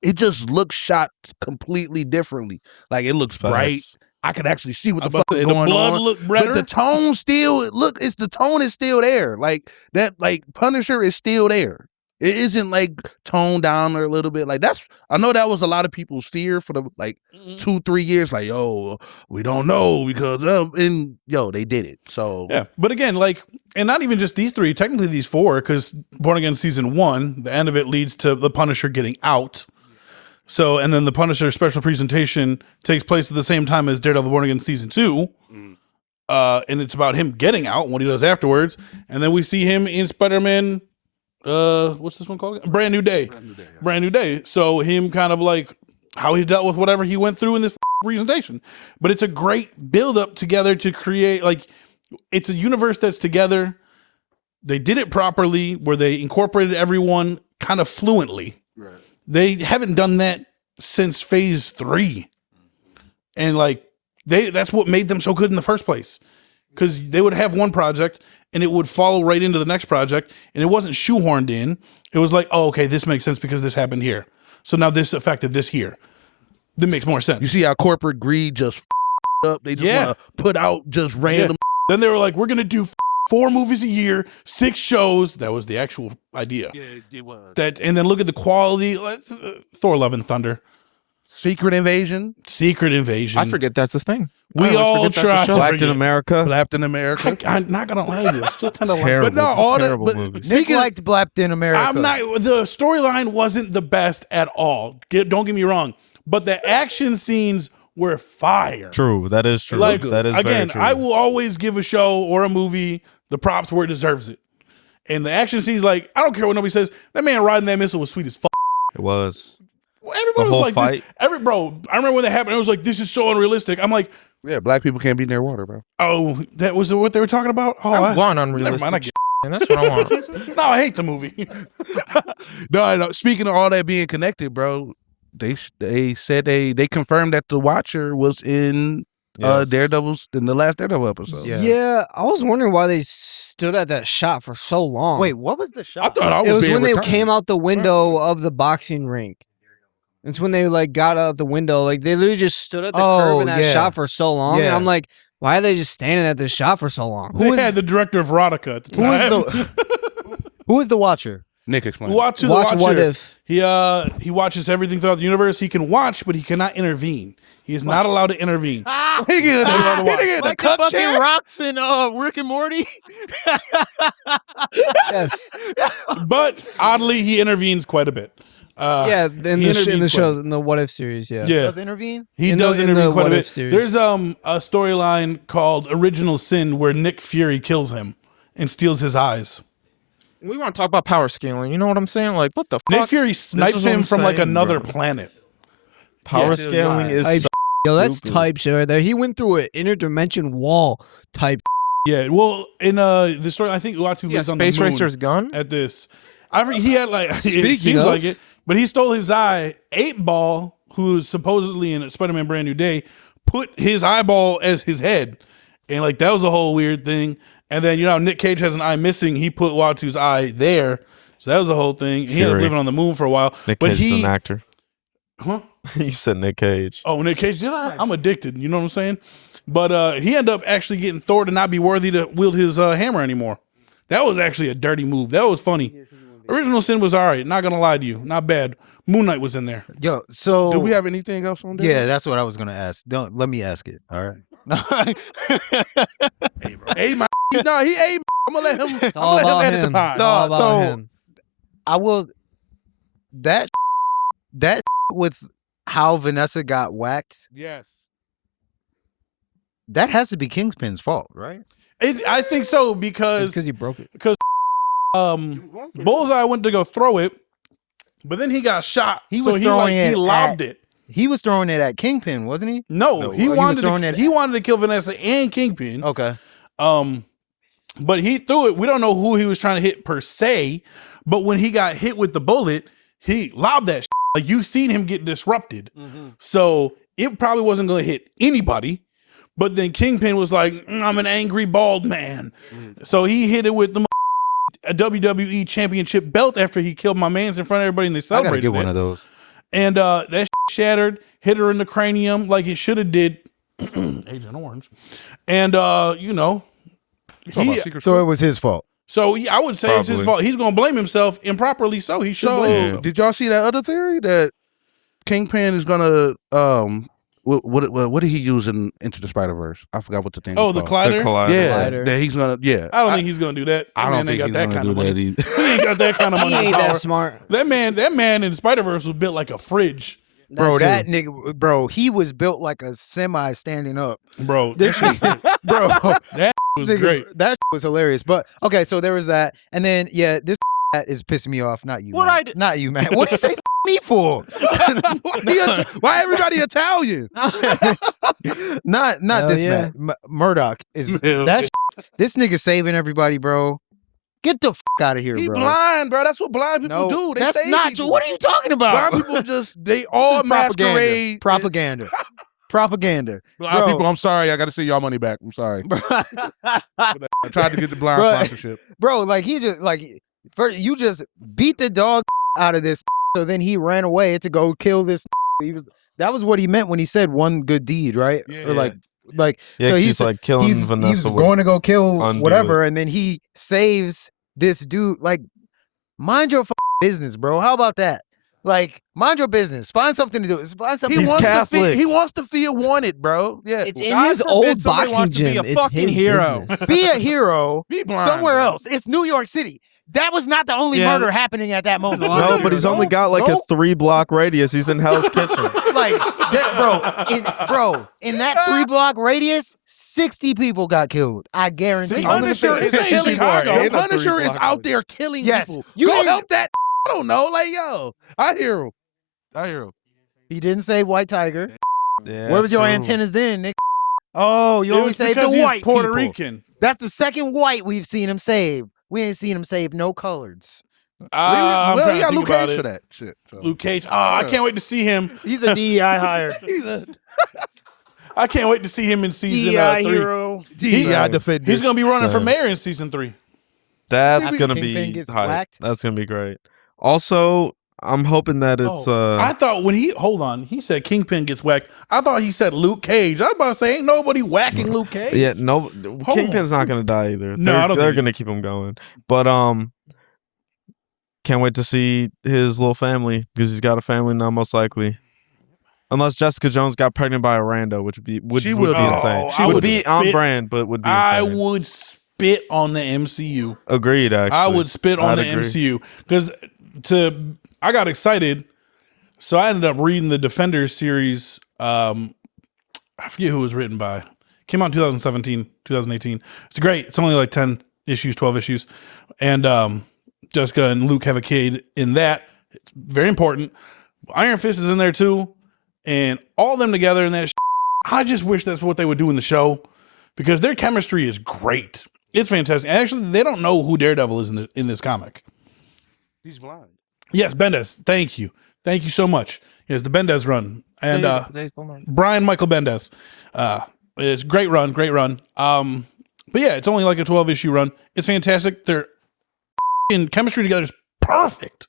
it just looks shot completely differently. Like it looks bright. Facts. I could actually see what the About fuck is the going blood on. look But better. the tone still the tone is still there. Like that, like Punisher is still there. It isn't like toned down or a little bit. Like I know that was a lot of people's fear for the like 2-3 years. Like, yo, we don't know because and they did it. So Yeah, but again, like, and not even just these three, technically these four, because Born Again season 1, the end of it leads to the Punisher getting out. So, and then the Punisher special presentation takes place at the same time as Daredevil Born Again season 2. And it's about him getting out and what he does afterwards. And then we see him in Spider-Man, what's this one called again? Brand New Day. Brand New Day. So him kind of like how he dealt with whatever he went through in this presentation. But it's a great build-up together to create, like, it's a universe that's together. They did it properly where they incorporated everyone kind of fluently. Right. They haven't done that since phase 3. And like that's what made them so good in the first place. Because they would have one project and it would follow right into the next project and it wasn't shoehorned in. It was like, oh, okay, this makes sense because this happened here. So now this affected this here. That makes more sense. you see how corporate greed just up. They just want to put out just random. Then they were like, we're going to do 4 movies a year, 6 shows. That was the actual idea. Yeah, it was. And then look at the quality. Thor: Love and Thunder. Secret Invasion. Secret Invasion. I forget that's the thing. We all tried to Black in forget. America. Black in America. I'm not gonna lie to you. I still kind of like. Terrible. But no, It's a all that. terrible But movie. Nick speaking, liked Black in America. I'm not. The storyline wasn't the best at all. Don't get me wrong, but the action scenes were fire. True. That is true. Like that is very again, true. I will always give a show or a movie the props where it deserves it. And the action scenes, like I don't care what nobody says. That man riding that missile was sweet as fuck. It was. Everybody The was whole like, fight. I remember when that happened. It was like, this is so unrealistic. I'm like, yeah, black people can't be near water, bro. oh, that was what they were talking about. Oh, I want never unrealistic mind. I shit, and that's what I want. No, I hate the movie. No. Speaking of all that being connected, bro, they said they confirmed that the Watcher was in Daredevil's in the last Daredevil episode. Yeah. I was wondering why they stood at that shot for so long. Wait, what was the shot? I thought I was. it was being when they retarded. came out the window of the boxing rink. It's when they like got out the window. Like they literally just stood at the curb in that yeah. shot for so long. And Yeah. I'm like, why are they just standing at this shot for so long? They had the director of Erotica at the time. Who is the Watcher? Nick explained. Watch Watch What If. He watches everything throughout the universe. He can watch, but he cannot intervene. He is not allowed to intervene. He get Like the fucking rocks in Rick and Morty. Yes. But oddly, he intervenes quite a bit. Yeah, in he the intervenes show, quite in the What If series, yeah. Yeah, Does intervene? he in does the intervene quite a What bit. If series. There's a storyline called Original Sin where Nick Fury kills him and steals his eyes. We want to talk about power scaling. You know what I'm saying? Like, what the fuck? Nick Fury snipes is what him I'm from like saying, another bro. planet. Power Yeah. scaling is Hey, so Yo, that's stupid. type shit right there. He went through an interdimension wall type. Yeah, well, in the story, I think Uatu Yeah, lives on the Space moon Racer's gun. at this. He had like it Speaking seems of- like it, but he stole his eye. 8-Ball, who's supposedly in Spider-Man Brand New Day, put his eyeball as his head, and like that was a whole weird thing. And then Nick Cage has an eye missing. He put Uatu's eye there, so that was a whole thing. He ended up Fury. living on the moon for a while. Nick but Cage is an actor. Huh? You said Nick Cage. Oh, Nick Cage. I'm addicted. You know what I'm saying? But he ended up actually getting Thor to not be worthy to wield his hammer anymore. That was actually a dirty move. That was funny. Original Sin was all right. Not gonna lie to you, not bad. Moon Knight was in there. Yo, so Do we have anything else on that? Yeah, that's what I was gonna ask. Don't let me ask it. All right. Hey, my no, he ain't. I'm gonna let him. It's all about edit the him. pod. It's all about So- him. I will. That with how Vanessa got whacked. Yes. That has to be Kingpin's fault, right? I think so It's because because he broke it. Bullseye went to go throw it, But then he got shot. He so was throwing it he lobbed at- it. He was throwing it at Kingpin, wasn't he? No, he was wanted throwing it. he wanted to kill Vanessa and Kingpin. Okay. But he threw it. We don't know who he was trying to hit per se. But when he got hit with the bullet, he lobbed that. Like you've seen him get disrupted. So it probably wasn't going to hit anybody. But then Kingpin was like, I'm an angry bald man. So he hit it with a WWE championship belt after he killed my mans in front of everybody and they I celebrated gotta get one it. of those. And that shattered, hit her in the cranium like it should have did Agent Orange. And, you know, So it was his fault. so I would say it's his Probably. fault. He's going to blame himself improperly. So he should blame So himself. did y'all see that other theory that Kingpin is gonna what did he use in Into the Spider-Verse? I forgot what the thing. Oh, was the called. collider? Yeah, Collider. that he's gonna. Yeah, I don't think he's going to do that. I That don't man think ain't he's got that gonna kind of do money. that either. He ain't got that kind of money. He and ain't power. that smart. That man in Spider-Verse was built like a fridge. Bro, That that nigga, bro, he was built like a semi standing up. Bro, This that bro, was nigga, great. That was hilarious. But okay, so there was that, and then this is pissing me off. Not you. What Matt. I did- Not you, man. What do you say me for? Why everybody Italian? not Hell this yeah. man. Murdoch is Yeah. that. This nigga saving everybody, bro. Get the out of here, He bro. blind, bro. That's what blind people No, do. They that's save not people. true. What are you talking about? Blind people they all masquerade. Propaganda. Propaganda. Blind Bro. people, I'm sorry. I got to see y'all money back. I'm sorry. I tried to get the blind Bro. sponsorship. Bro, like he just first you just beat the dog out of this, so then he ran away to go kill this. That was what he meant when he said one good deed, right? Yeah. Or like Yeah, so 'cause he's he's like killing he's Vanessa. with- going to go kill undo whatever, and then he saves this dude. Like, mind your business, bro. How about that? Like, mind your business. Find something to do. Find something. He's Catholic. He wants to feel wanted, bro. Yeah. It's in God his forbid old somebody boxing wants to be gym. a It's fucking his hero. business. Be a hero Be blind, somewhere bro. else. It's New York City. That was not the only Yeah. murder happening at that moment. No, but he's only got like a Go- 3-block radius. He's in Hell's Kitchen. Like, in that 3-block radius, 60 people got killed. I guarantee. Punisher is This ain't killing. Chicago. Yo, Punisher is out there killing Yes. people. You Go ain't- help that. I don't know. Like, yo, I hear him. He didn't save White Tiger. Yeah, Where was your true. antennas then, Nick? Oh, you It only was saved the because he's white Puerto people. Rican. That's the second white we've seen him save. We ain't seen him save no coloreds. I'm Well, trying he to got think Luke about Cage it. for that shit. So. Luke Cage. Oh, I can't wait to see him. He's a DEI hire. I can't wait to see him in season DEI 3. hero. DEI defender. He's going to be running for Same. mayor in season 3. That's Maybe gonna Kingpin be gets hype. whacked. That's gonna be great. Also, I'm hoping that it's I thought when he said Kingpin gets whacked. I thought he said Luke Cage. I was about to say, ain't nobody whacking Luke Cage. yeah, no, on. Kingpin's not gonna die either. No, I don't they're think- gonna keep him going. But can't wait to see his little family because he's got a family now, most likely. Unless Jessica Jones got pregnant by a rando, which would be She would will be be. insane. Oh, She I would would be on spit- brand, but would be I insane. would spit on the MCU. Agreed. Actually, I would spit on I'd the agree. MCU because I got excited, so I ended up reading the Defenders series. I forget who it was written by. Came out in 2017, 2018. It's great. It's only like 10 issues, 12 issues, and Jessica and Luke have a kid in that. It's very important. Iron Fist is in there too, and all of them together in that. I just wish that's what they would do in the show because their chemistry is great. It's fantastic. And actually, they don't know who Daredevil is in this comic. He's blind. Yes, Bendis. Thank you so much. Yes, the Bendis run and Brian Michael Bendis. It's great run. But yeah, it's only like a 12-issue run. It's fantastic. Their chemistry together is perfect.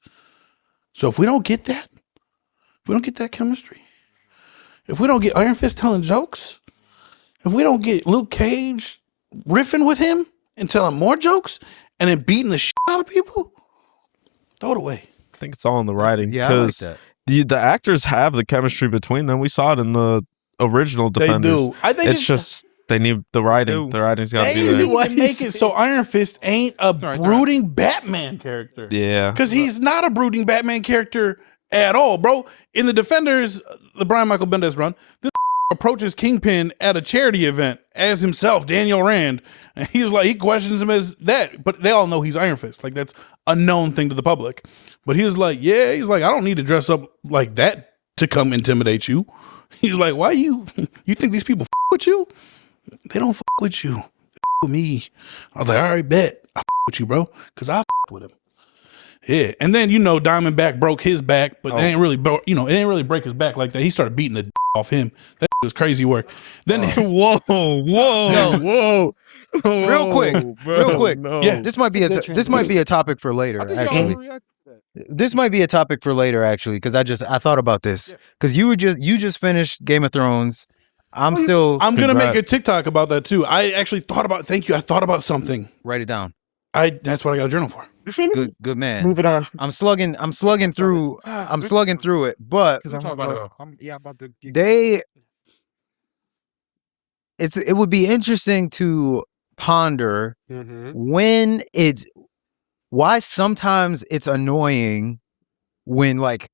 So if we don't get that chemistry, if we don't get Iron Fist telling jokes, if we don't get Luke Cage riffing with him and telling more jokes and then beating the shit out of people, throw it away. I think it's all in the writing Yeah, I like because that. the actors have the chemistry between them. We saw it in the original Defenders. They do. I think It's just they need the writing. The writing's got to they be there. need to make it so Iron Fist ain't a brooding Batman character. Yeah. Because he's not a brooding Batman character at all, bro. In the Defenders, the Brian Michael Bendis run, this approaches Kingpin at a charity event as himself, Daniel Rand. And he questions him as that. But they all know he's Iron Fist. Like, that's a known thing to the public. But he was like, yeah, he's like, I don't need to dress up like that to come intimidate you. He's like, why you think these people with you? They don't with you. They with me. I was like, all right, bet. I with you, bro, because I with him. Yeah, and then Diamondback broke his back, but it ain't really, it didn't really break his back like that. He started beating the off him. That was crazy work. Then whoa. Real quick. No. Yeah, this might be a topic for later. Actually, this might be a topic for later. Actually, because I thought about this because you just finished Game of Thrones. I'm gonna make a TikTok about that too. I actually thought about. Thank you. I thought about something. Write it down. That's what I got a journal for. Good man. Move it on. I'm slugging through it, but Because I'm about to. it would be interesting to ponder when why sometimes it's annoying when like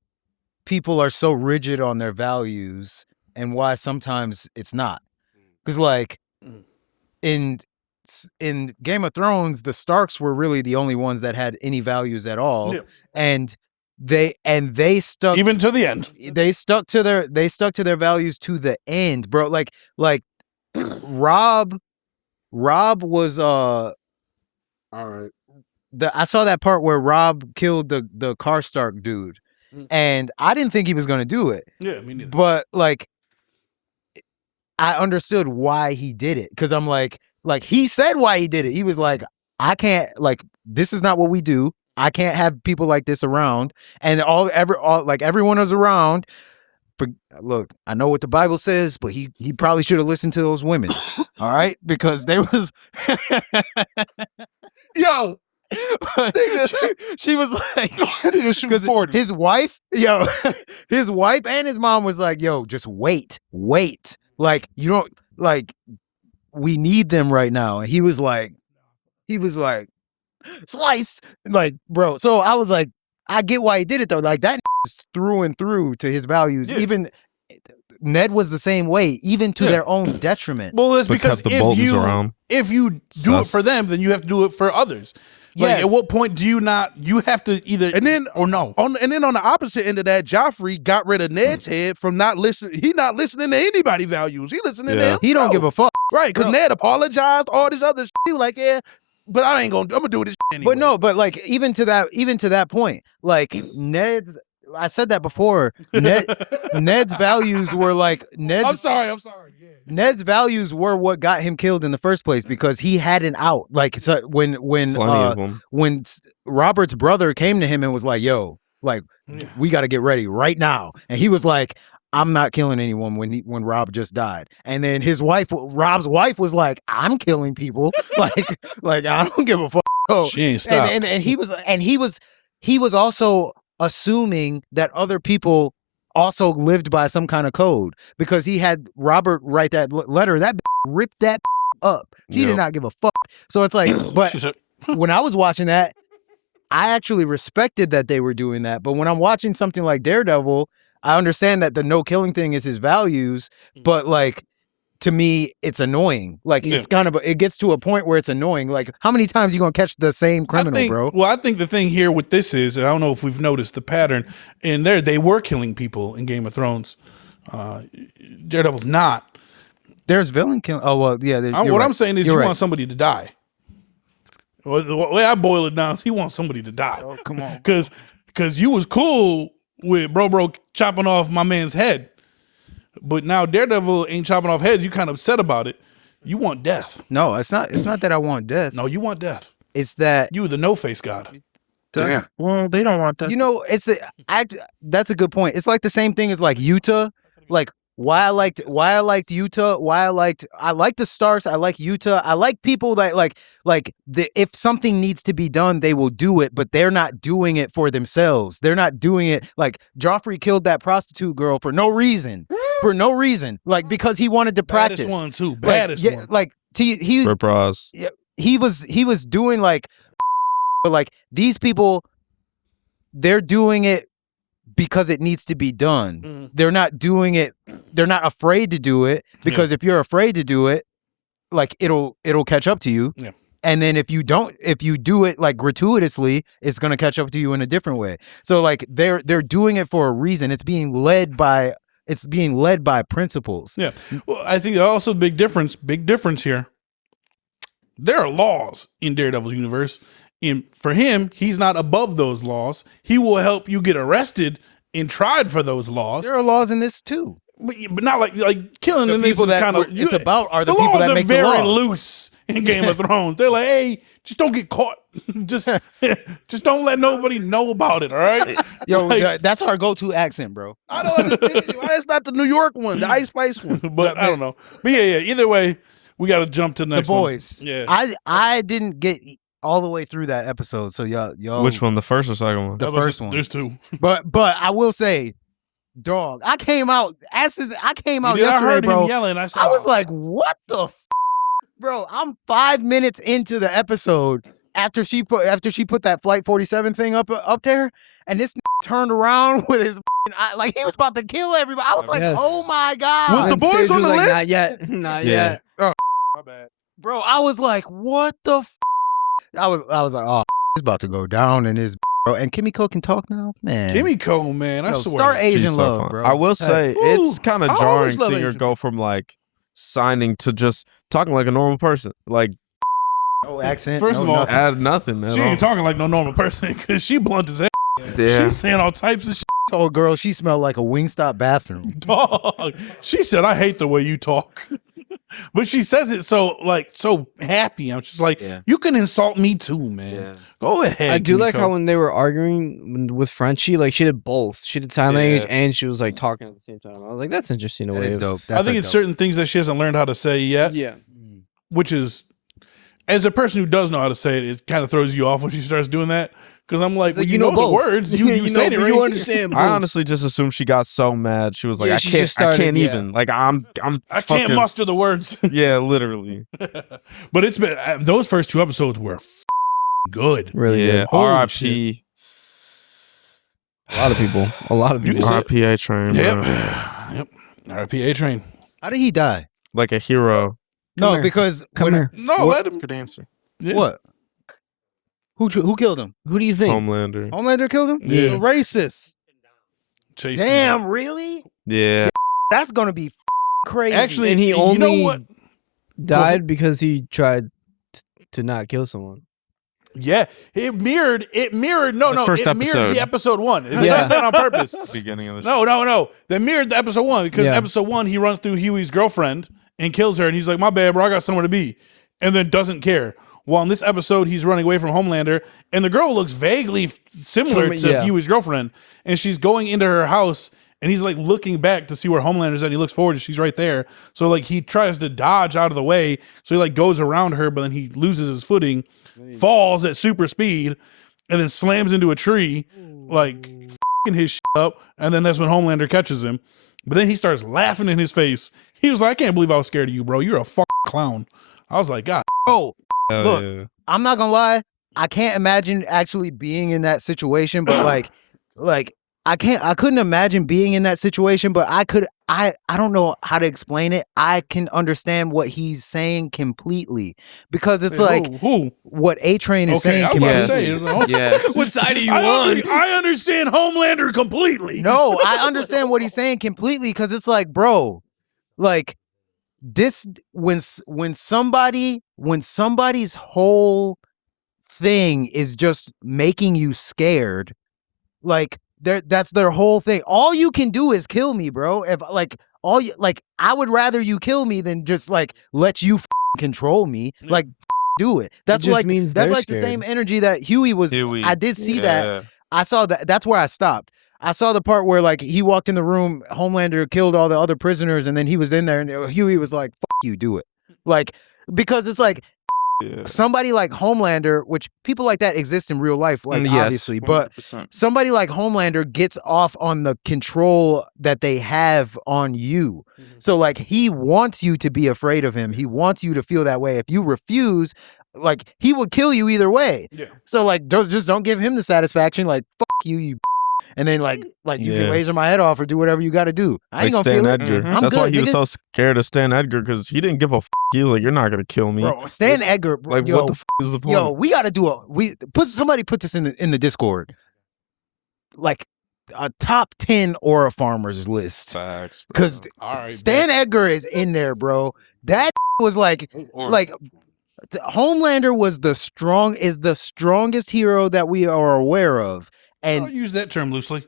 people are so rigid on their values and why sometimes it's not. Because like in Game of Thrones, the Starks were really the only ones that had any values at all. Yeah. And they stuck even to the end. They stuck to their values to the end, bro. Like Rob was all right. I saw that part where Rob killed the Karstark dude, and I didn't think he was gonna do it. Yeah, me neither. But like, I understood why he did it because I'm like he said why he did it. He was like, I can't, like, this is not what we do. I can't have people like this around, and everyone was around. Look, I know what the Bible says, but he probably should have listened to those women. All right, because they was yo. She was like, because his wife and his mom was like, yo, just wait. Like, you don't, like, we need them right now. And he was like, slice. Like, bro. So I was like, I get why he did it though. Like, that is through and through to his values. Yeah. Even Ned was the same way, even to their own detriment. Well, it's because if you do it for them, then you have to do it for others. Like, at what point do you have to either or no? And then on the opposite end of that, Joffrey got rid of Ned's head from not listening. He not listening to anybody's values. He listening to himself. He don't give a fuck. Right, because Ned apologized, all this other shit. He was like, yeah, but I'm gonna do this shit anyway. But no, but like even to that point, like Ned's, I said that before. Ned's values were like I'm sorry. Yeah. Ned's values were what got him killed in the first place because he had an out. Like, so when Robert's brother came to him and was like, "Yo, like, we got to get ready right now," and he was like, "I'm not killing anyone." When Rob just died, and then Rob's wife was like, "I'm killing people." like I don't give a fuck. She ain't stopped. And he was also assuming that other people also lived by some kind of code because he had Robert write that letter. That ripped that up. She did not give a fuck. So it's like, but when I was watching that, I actually respected that they were doing that. But when I'm watching something like Daredevil, I understand that the no killing thing is his values, but like, to me, it's annoying. Like, it's kind of, it gets to a point where it's annoying. Like, how many times are you going to catch the same criminal, bro? Well, I think the thing here with this is, I don't know if we've noticed the pattern, in there, they were killing people in Game of Thrones. Daredevil's not. There's villain killing. Oh, well, yeah. I'm saying is want somebody to die. Well, the way I boil it down is he wants somebody to die. Oh, come on. Because you was cool with bro chopping off my man's head. But now Daredevil ain't chopping off heads. You kind of upset about it. You want death. No, it's not that I want death. No, you want death. It's that you the no-face god. Damn. Well, they don't want that. You know, that's a good point. It's like the same thing as like Utah. Like why I liked Utah. I like the Starks. I like Utah. I like people that if something needs to be done, they will do it, but they're not doing it for themselves. They're not doing it like Joffrey killed that prostitute girl for no reason. Like because he wanted to practice. Baddest one too. Baddest one. Like he was doing like, but like these people, they're doing it because it needs to be done. Mm-hmm. They're not doing it. They're not afraid to do it because if you're afraid to do it, like it'll catch up to you. Yeah. And then if you do it like gratuitously, it's gonna catch up to you in a different way. So like they're doing it for a reason. It's being led by principles. Yeah. Well, I think also big difference here. There are laws in Daredevil's universe. And for him, he's not above those laws. He will help you get arrested and tried for those laws. There are laws in this too. But not like killing in this is kind of it's about are the the people laws that are make very the laws. loose in Game of Thrones. They're like, hey, just don't get caught. just don't let nobody know about it. All right, Yo, Like, that's our go-to accent, bro. I don't understand. Why it's not the New York one, the Ice Spice one? but I don't know. But yeah. Either way, we got to jump to the The next boys. one. Yeah. I didn't get all the way through that episode, so y'all. Which one? The first or second one? The first one. There's two. But I will say, dog, I came out You yesterday, did, I heard bro. him yelling. I was like, what the bro? I'm 5 minutes into the episode after she put that Flight 47 thing up there, and this turned around with his like he was about to kill everybody. I was like, Yes. oh my god. Was the And boys Sage on was the like, list? Not yet. Not Yeah. yet. My bad. Bro, I was like, what the I was like, oh, it's about to go down in this, bro. And Kimiko can talk now? Man. Kimiko, man, I Yo, swear. start Asian She's so love, fun. bro. I will say it's Ooh, kind of I always jarring love seeing her Asian go from like signing to just talking like a normal person. Like No accent. First no of all, nothing. add nothing. At She all. ain't talking like no normal person because she blunt as hell. Yeah. She's saying all types of shit. Oh, girl, she smelled like a Wingstop bathroom. Dog. She said, I hate the way you talk. But she says it so happy. I'm just like, Yeah. you can insult me too, man. Go ahead. I do like Kimiko. how when they were arguing with Frenchie, like she did both. She did sign language and she was like talking at the same time. I was like, that's interesting. That is dope. I think it's certain things that she hasn't learned how to say yet, Yeah. which is, as a person who does know how to say it, it kind of throws you off when she starts doing that. Because I'm like, It's well, like, you know the both. words. You know, said it but right. you understand. I both. honestly just assumed she got so mad. She was like, Yeah, I she can't, just started- I can't yeah. even. Like I'm I fucking, can't muster the words. Yeah, literally. But it's been, those first two episodes were good. Really Yeah. good. Holy R.I.P. A lot of people. A lot of You people. can say- R.I.P. A Train. Yep. bro. Yep. R.I.P. A Train. How did he die? Like a hero. No, here. because Come here. No, let him. Good answer. Yeah. What? Who killed him? Who do you think? Homelander. Homelander killed him? Yeah. Racist. Chasing Damn, really? Yeah. That's gonna be crazy. Actually, And he you only know what? died because he tried to not kill someone. Yeah, it mirrored. No, first it mirrored episode. the episode one. It Yeah. did that on purpose. Beginning of the show. No. They mirrored the episode one because Yeah. episode one he runs through Huey's girlfriend and kills her, and he's like, "My bad, bro. I got somewhere to be," and then doesn't care. While in this episode, he's running away from Homelander, and the girl looks vaguely similar to Yeah. Huey's girlfriend, and she's going into her house, and he's like looking back to see where Homelander's at, and he looks forward, and she's right there. So like he tries to dodge out of the way, so he like goes around her, but then he loses his footing, falls at super speed, and then slams into a tree, like f***ing his shit up, and then that's when Homelander catches him. But then he starts laughing in his face. He was like, "I can't believe I was scared of you, bro. You're a fucking clown." I was like, "God." Oh, Hell Look. yeah. I'm not gonna lie. I can't imagine actually being in that situation, but like I couldn't imagine being in that situation, but I don't know how to explain it. I can understand what he's saying completely because it's like who? what A-Train is Okay, saying I was about to completely. say, it's like, Yes. What side are you I understand Homelander completely. No, I understand what he's saying completely because it's like, bro, like this when somebody's whole thing is just making you scared, like that's their whole thing. All you can do is kill me, bro. If I would rather you kill me than just like let you control me. Like do it. That's just like means that's they're like the scared. same energy that Huey was. Huey. I did see that. Yeah. I saw that. That's where I stopped. I saw the part where like he walked in the room, Homelander killed all the other prisoners, and then he was in there, and Huey was like, "Fuck you, do it." Like because it's like Yeah. somebody like Homelander, which people like that exist in real life, like Yes, obviously, but 100%. somebody like Homelander gets off on the control that they have on you. So like he wants you to be afraid of him. He wants you to feel that way. If you refuse, like he would kill you either way. Yeah. So like just don't give him the satisfaction. Like fuck you, you. and then like you can Yeah. laser my head off or do whatever you got to do. I ain't Like gonna Stan feel it. Edgar. I'm That's why good, he was nigga. so scared of Stan Edgar because he didn't give a f. He was like, "You're not gonna kill me." Bro, Stan Edgar. Bro, Like, yo, what the f is the point? yo, we got to do somebody put this in the Discord, like a top 10 aura farmers list. Facts, bro. Because All right, Stan Edgar is in there, bro. That was like Homelander was the strongest hero that we are aware of, I'll and use that term loosely.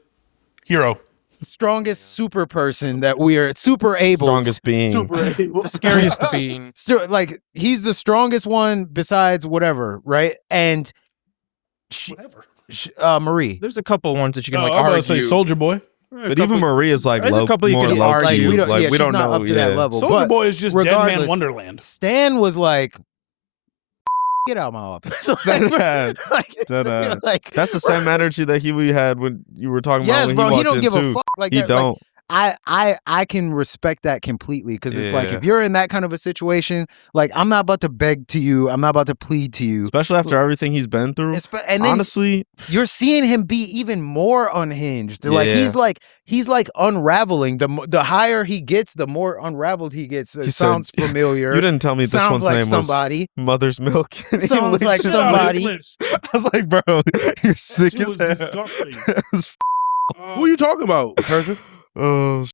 Hero. strongest super person that we are super able. Strongest being. Super able. Scariest being. So, like he's the strongest one besides whatever, right? And Marie. There's a couple ones that you can like I'm about argue. to say Soldier Boy. But even Marie is like There's a couple you more can low argue. key. we don't, Like, yeah, we she's don't not know up to that level. Soldier but Boy is just Dead Man regardless, Wonderland. Stan was like, get out of my office. Like, That's the same energy that he had when you were talking about yes, when bro. he He walked don't in give too. a fuck. Like He that, don't. I can respect that completely because it's like Yeah. if you're in that kind of a situation, like I'm not about to beg to you, I'm not about to plead to you. Especially after everything he's been through. And then Honestly, you're seeing him be even more unhinged. Like Yeah. he's like unraveling. The higher he gets, the more unraveled he gets. It He sounds said- familiar. you didn't tell me this Sounds one's like name somebody. was Mother's Milk. And he Sounds licked like shit out of his somebody. lips. I was like, bro, you're sick Shit as was hell. disgusting. Who you talking about, Persia? Oh,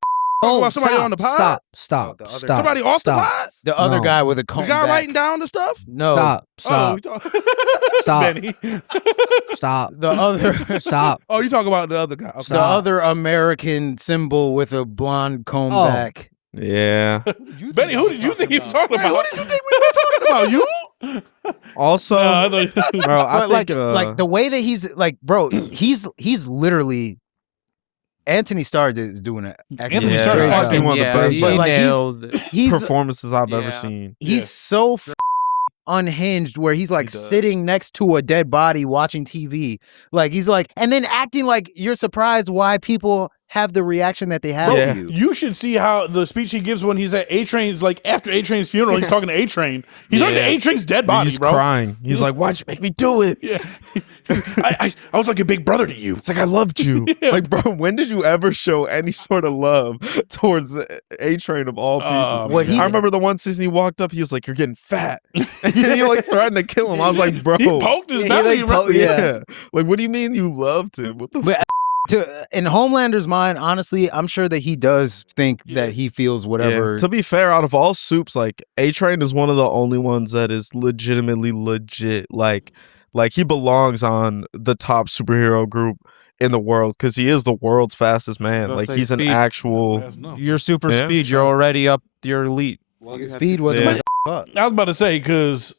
Talking about somebody on the pod? Stop. Somebody off the pod? The other No. guy with a The comb guy back. writing down the stuff? No. Stop. you talk- Stop. Benny. Stop. The other Stop. Oh, you talking about the other guy? Okay. the Stop. other American symbol with a blonde comb Oh. back. yeah. Benny, who did you think he was talking Wait, about? who did you think we were talking about? You? Also, No, I thought- bro, I But think like the way that he's like, bro, he's literally Anthony Starr is doing it. Anthony yeah, Starr's he's awesome. actually one of the best he But, like, he's- nails it. He's performances I've ever Yeah. seen. he's so unhinged where he's like He does. sitting next to a dead body watching TV. Like he's like, and then acting like you're surprised why people have the reaction that they have Yeah. to you. You should see how the speech he gives when he's at A-Train's, like after A-Train's funeral, he's talking to A-Train. He's talking to Yeah. A-Train's dead body, He's bro. crying. He's like, "Why'd you make me do it?" Yeah. I was like a big brother to you. It's like I loved you. Like, bro, when did you ever show any sort of love towards A-Train of all people? What he- I remember the one season he walked up, he was like, "You're getting fat," and he like threatened to kill him. I was like, "Bro, He poked his He, belly, like, bro. poked- yeah. Like, what do you mean you loved him? What the? But in Homelander's mind, honestly, I'm sure that he does think that he feels whatever. Yeah. To be fair, out of all soups, like A-Train is one of the only ones that is legitimately legit. Like he belongs on the top superhero group in the world because he is the world's fastest man. gonna Like say he's an speed. actual. You're super Yeah, speed. You're already up. You're elite. His speed wasn't Yeah. what the fuck. I was about to say, because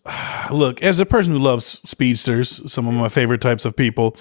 look, as a person who loves speedsters, some of my favorite types of people,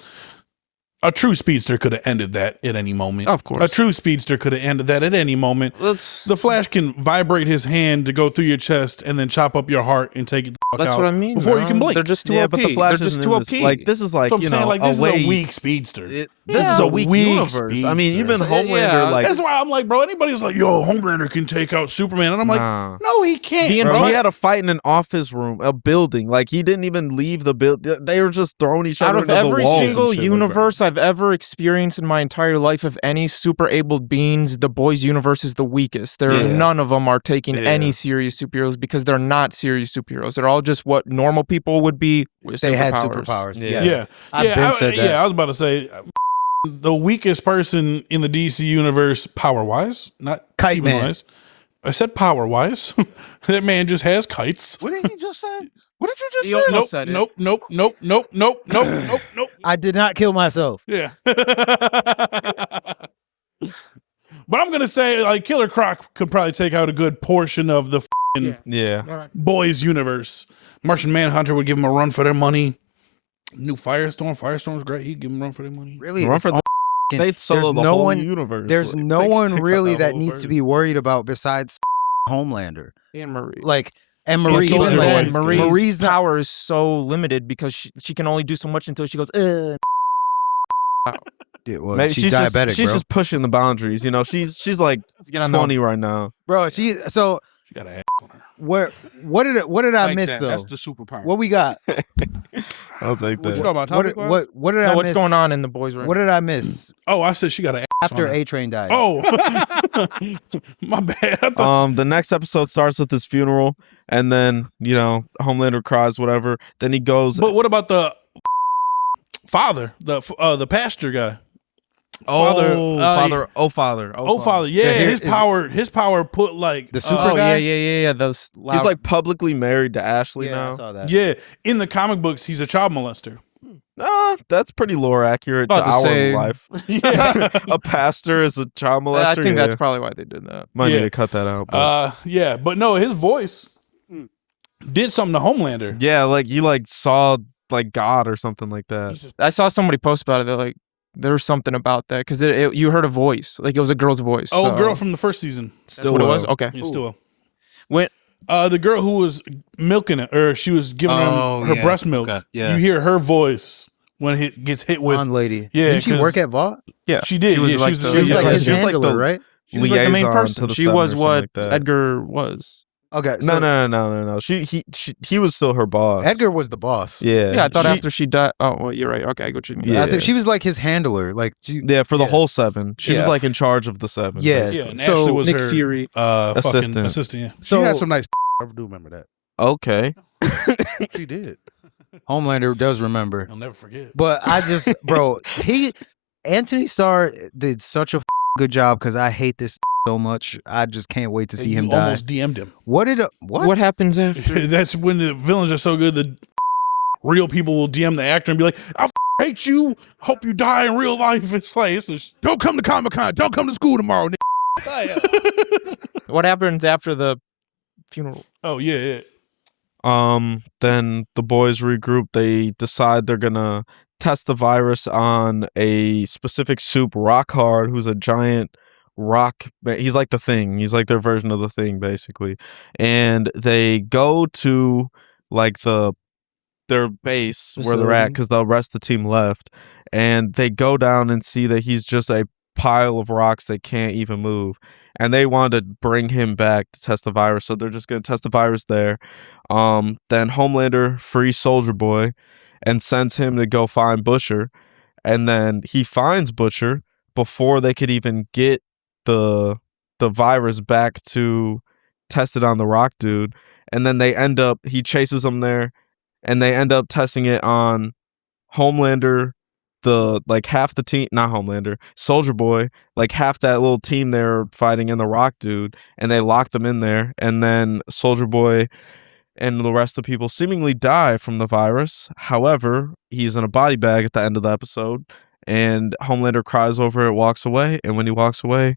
a true speedster could have ended that at any moment. Of course. A true speedster could have ended that at any moment. That's The Flash can vibrate his hand to go through your chest and then chop up your heart and take it the fuck that's out what I mean. before you bro. can blink. They're just too Yeah, OP. but the Flash They're just isn't too in this- OP. Like this is like So I'm you saying, know like, this a way. is a weak speedster. This Yeah. is a weak Weak universe. I mean, even speedster. Homelander, Yeah, like That's why I'm like, bro, anybody's like, yo, Homelander can take out Superman. And I'm like, nah. no, he can't. The bro. Bro, he had a fight in an office room, a building. Like he didn't even leave the building. They were just throwing each Out other of into every the walls and single shit, like, universe I've ever experienced in my entire life of any super abled beings, the boys universe is the weakest. Yeah. None of them are taking Yeah. any serious superheroes because they're not serious superheroes. They're all just what normal people would be with They had superpowers. superpowers. Yeah. Yes. Yeah. I've been said that. Yeah, I was about to say the weakest person in the DC universe, power wise, not Kite Man. wise. I said power wise. That man just has kites. What did he just say? What did you just He say? almost Nope, said it. nope, nope, nope, nope, nope, nope, nope, nope. I did not kill myself. Yeah. But I'm gonna say, like, Killer Croc could probably take out a good portion of the Yeah. boys universe. Martian Manhunter would give him a run for their money. New Firestorm's great. He'd give him a run for their money. Really, Run it's for the- all They solo there's the no whole one. universe. There's Like, no they one take out really the that whole needs to verse. be worried about besides Homelander. And Marie. Like and Marie. Soldier even Boy. then, Boy's Marie's, Marie's not. power is so limited because she can only do so much until she goes, Well, Maybe she's diabetic, she's bro. just pushing the boundaries. You know, she's like Get on the- 20 right now. Bro, so She got an ass on her. What did I Like miss that. though? That's the superpower. What we got? I'll take What you that. talking about? Topic wise? What did I No, miss? what's going on in the boys' room? What did I miss Oh, I said she got an ass after on her. A Train died? Oh, my bad. I thought The next episode starts with his funeral, and then Homelander cries, whatever. Then he goes. But what about the father, the pastor guy? Father. Yeah, his power put like The super Oh guy? yeah. Those loud... He's like publicly married to Ashley Yeah, I now. saw that. yeah. In the comic books, he's a child molester. That's pretty lore accurate to About to our say- life. Yeah. A pastor is a child molester. I think that's Yeah. probably why they did that. Might need Yeah. to cut that out. But. Yeah, but no, his voice did something to Homelander. Yeah, like he saw like God or something like that. I saw somebody post about it. They're like, there was something about that because you heard a voice, like it was a girl's voice. Oh, so- girl from the first season. That's what it was. Okay. Yeah, still. When The girl who was milking it, or she was giving him her breast milk. Okay, yeah. You hear her voice when it gets hit with. Blonde lady. Yeah, Didn't she 'cause- work at Vought? yeah, She did. She was yeah, like she was the- She was yeah, like yeah, his she was handler, the- right? she was like the main liaison to person. the She seven was or something what like that. Edgar was. Okay. So No. He was still her boss. Edgar was the boss. Yeah. Yeah, I thought She- after she died. Oh, well, you're right. Okay, I got what you mean. Yeah. I think she was like his handler. Like she, Yeah, for the Yeah. whole seven. She was Yeah. like in charge of the seven. Yeah. basically. Yeah, and So, Ashley was Nick her Fury. fucking Assistant. assistant. Yeah. She so had some nice. I do remember that. Okay. She did. Homelander does remember. I'll never forget. But I just, bro, Anthony Starr did such a good job because I hate this so much. I just can't wait to see him You die. almost DM'd him. What happens after? That's when the villains are so good that real people will DM the actor and be like, I hate you. Hope you die in real life. It's like, it's just, Don't come to Comic-Con. Don't come to school tomorrow. What happens after the funeral? oh, yeah. Then the boys regroup. They decide they're gonna test the virus on a specific soup, Rockhard, who's a giant rock. He's like the Thing. He's like their version of the Thing, basically. And they go to like their base where they're at Facility. because the rest of the team left, and they go down and see that he's just a pile of rocks they can't even move. And they wanted to bring him back to test the virus, so they're just gonna test the virus there. Then Homelander frees Soldier Boy and sends him to go find Butcher, and then he finds Butcher before they could even get the virus back to test it on the Rock dude. And then he chases them there, and they end up testing it on Homelander, half the team, not Homelander, Soldier Boy, like half that little team there fighting in the Rock dude, and they lock them in there, and then Soldier Boy and the rest of the people seemingly die from the virus. However, he's in a body bag at the end of the episode, and Homelander cries over it, walks away, and when he walks away,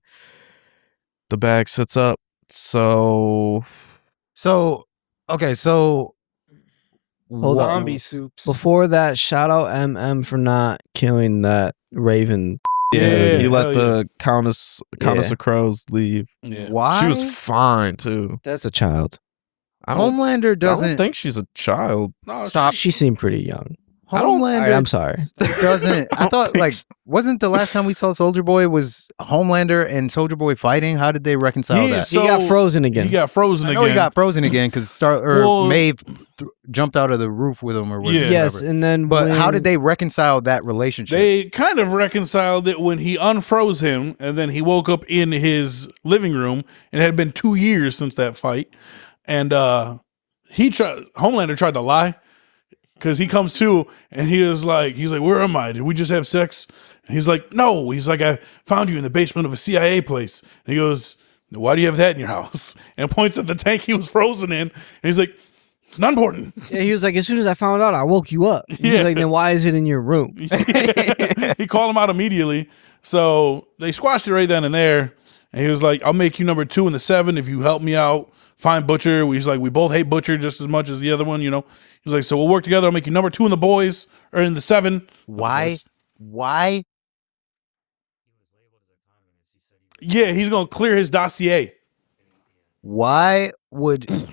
the bag sits up. So Okay, so Hold on. Zombie soups. Before that, shout out MM for not killing that Raven. Yeah, he let hell the Countess Yeah. of Crows leave. Yeah. why She was fine too. That's a child. Homelander I doesn't don't think she's a child. No, Stop. She seemed pretty young. Homelander I'm sorry. doesn't. I thought think like so. wasn't the last time we saw Soldier Boy was Homelander and Soldier Boy fighting? How did they reconcile Yeah, that? so- he got frozen again. He got frozen I again. know he got frozen again because Well- Maeve jumped out of the roof with him or whatever. Yeah. yes, and then But how when- did they reconcile that relationship? They kind of reconciled it when he unfroze him, and then he woke up in his living room, and it had been 2 years since that fight. And Homelander tried to lie because he comes to and he's like, where am I? Did we just have sex? And he's like, no. He's like, I found you in the basement of a CIA place. And he goes, why do you have that in your house? And points at the tank he was frozen in. And he's like, it's not important. Yeah, he was like, as soon as I found out, I woke you up. He Yeah. was like, then why is it in your room? He called him out immediately. So they squashed it right then and there. And he was like, I'll make you number 2 in the 7 if you help me out. Find Butcher. He's like, we both hate Butcher just as much as the other one, you know. He's like, so we'll work together. I'll make you number 2 in the boys or in the 7. Why? Yeah, he's gonna clear his dossier. Why would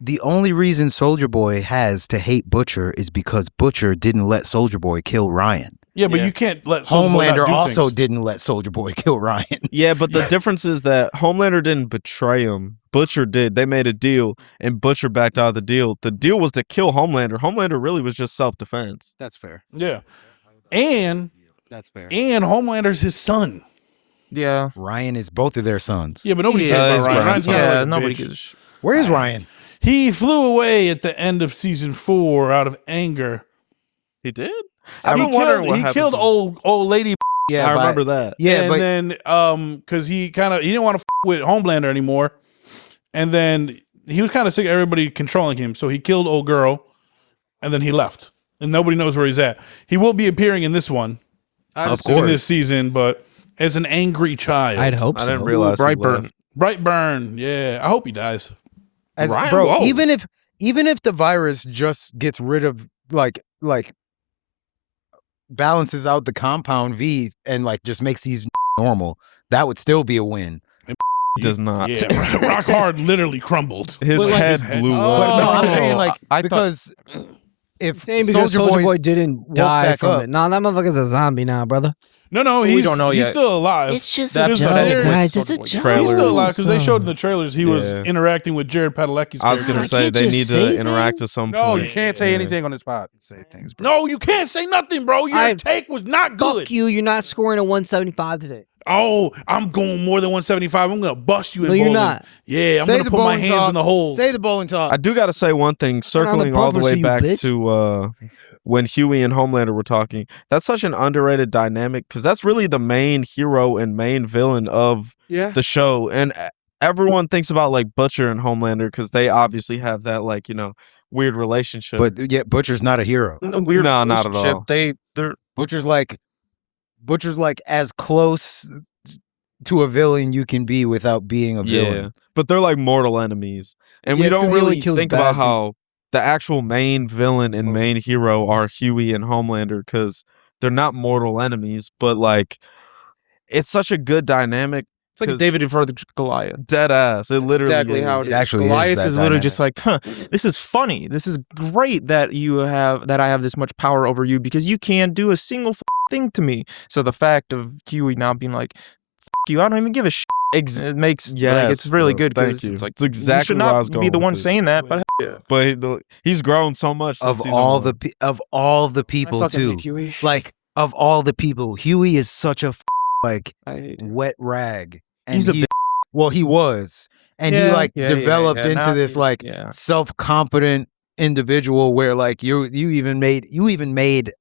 the only reason Soldier Boy has to hate Butcher is because Butcher didn't let Soldier Boy kill Ryan? Yeah, but you can't let Soulja Boy not Homelander do also things. didn't let Soulja Boy kill Ryan. Yeah, but the difference is that Homelander didn't betray him. Butcher did. They made a deal, and Butcher backed out of the deal. The deal was to kill Homelander. Homelander really was just self-defense. That's fair. Yeah, and That's fair. and Homelander's his son. Yeah. Ryan is both of their sons. Yeah, but nobody Yeah, cares he's about Ryan. Ryan's Ryan's kinda Yeah, like a nobody bitch. gives. Where is Ryan? He flew away at the end of season 4 out of anger. He did? I've been wondering what happened. He killed to him. old lady. I remember that. Yeah, and but then because he didn't want to with Homelander anymore, and then he was kind of sick of everybody controlling him, so he killed old girl, and then he left, and nobody knows where he's at. He will be appearing in this one, of in course. this season, but as an angry child. I'd hope I so. didn't realize he Brightburn. left. Brightburn, yeah. I hope he dies. As, Ryan, bro, whoa. even if the virus just gets rid of like balances out the compound V and like just makes these normal, that would still be a win. He does not. Yeah, Rock Hard literally crumbled. His But, like, head his head- blew Oh. But up. no, I'm saying like I thought- because if Saying because Soulja Boy didn't woke die back from up. it. Nah, that motherfucker's a zombie now, brother. No, We he's don't know he's yet. still alive. just That a is joke, hilarious. guys. It's a Soulja Boy joke. He's still Trailers. alive because they showed in the trailers he was Yeah. interacting with Jared Padalecki's I was character. going to say can't they just need say to interact at some No, point. you can't say Yeah. anything on this pod. Say things, bro. No, you can't say nothing, bro. Your take was not good. Fuck you. You're not scoring a 175 today. Oh, I'm going more than 175. I'm gonna bust you in No, you're bowling. not. Yeah, I'm Say gonna the put my bowling hands talk. in the holes. Say the bowling talk. I do got to say one thing, circling all the purpose, way you back bitch. to when Huey and Homelander were talking. That's such an underrated dynamic because that's really the main hero and main villain of Yeah. the show. And everyone thinks about like Butcher and Homelander because they obviously have that like, weird relationship. But yeah, Butcher's not a hero. Weird No, not at relationship. all. They're Butcher's like as close to a villain you can be without being a yeah, villain. but they're like mortal enemies. And Yeah, we it's don't 'cause he only really kills think bad about people. how the actual main villain and main hero are Huey and Homelander because they're not mortal enemies, but like it's such a good dynamic. it's like 'Cause- David versus Goliath. Dead ass. It literally Exactly is. how it is. actually is Goliath that is literally just like, this is funny. This is great that I have this much power over you because you can't do a single thing to me. So the fact of Huey now being like, you, I don't even give a shit. It makes Yes, it's really bro. good Thank because you. it's like It's exactly you should where I not was be going the with one it. saying that, but But he's grown so much Of since season all one. of all the I people fucking too. hate Huey. Like of all the people, Huey is such a like I hate him. wet rag. And He's a well, he was. And he like developed into Now this he's- like yeah. self-confident individual where like you even made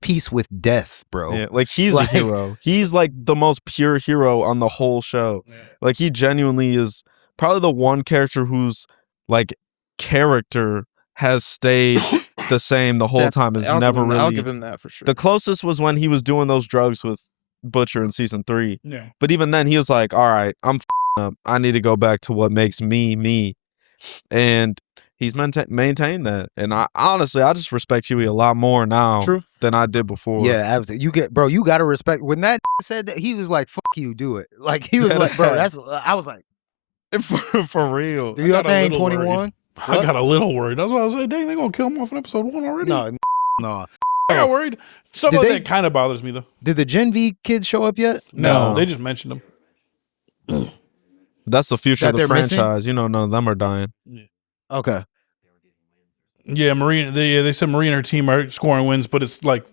peace with death, bro. Yeah, like he's Like- a hero. He's like the most pure hero on the whole show. Like he genuinely is probably the one character whose like character has stayed the same the whole time. Has I'll never give him, really. I'll give him that for sure. The closest was when he was doing those drugs with Butcher in season 3. Yeah. But even then, he was like, "All right, I'm up. I need to go back to what makes me me," and he's maintained that. And I honestly, I just respect Huey a lot more now True. than I did before. Yeah, absolutely. You got to respect when that said that he was like, "Fuck you, do it." Like he was like, "Bro, that's." I was like, for real. "Do you got a think little worried. 21?" I got a little worried. That's why I was like, dang, they gonna kill him off in episode 1 already? No, no. I got worried. Stuff Did like they- that kind of bothers me though. Did the Gen V kids show up yet? No, No. they just mentioned them. That's the future That of the they're missing? franchise. None of them are dying. Okay. Yeah, they said Marie and her team are scoring wins, but it's like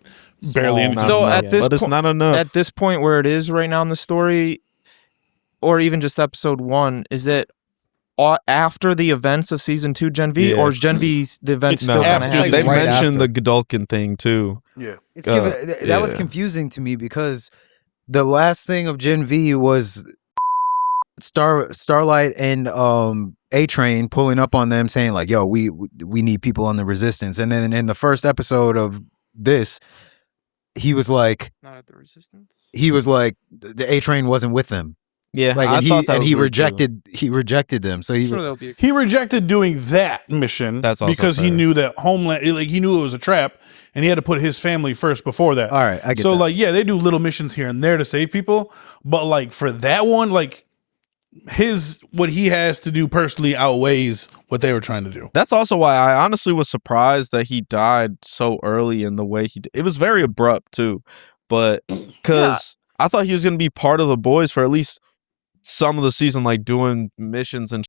barely anything. Not So enough. at this but it's po- not enough. At this point where it is right now in the story, or even just episode 1, is it after the events of season 2 Gen V, Yeah. or is Gen V's the events It's still kind after of the- happening? they right mentioned after. the Godolkin thing too. Yeah. It's that was yeah. confusing to me because the last thing of Gen V was Starlight and A-Train pulling up on them saying like, "Yo, we need people on the resistance." And then in the first episode of this, he was like Not at the Resistance. the A-Train wasn't with them. Yeah, Like I and thought that he was weird, too. rejected them. So he Sure, there'll be. He rejected doing that mission That's also because he fair. knew that Homeland, like he knew it was a trap, and he had to put his family first before that. All right, I get So that. like, yeah, they do little missions here and there to save people, but like for that one, like what he has to do personally outweighs what they were trying to do. That's also why I honestly was surprised that he died so early in the way he did. It was very abrupt too, but because I thought he was going to be part of the boys for at least some of the season, like doing missions and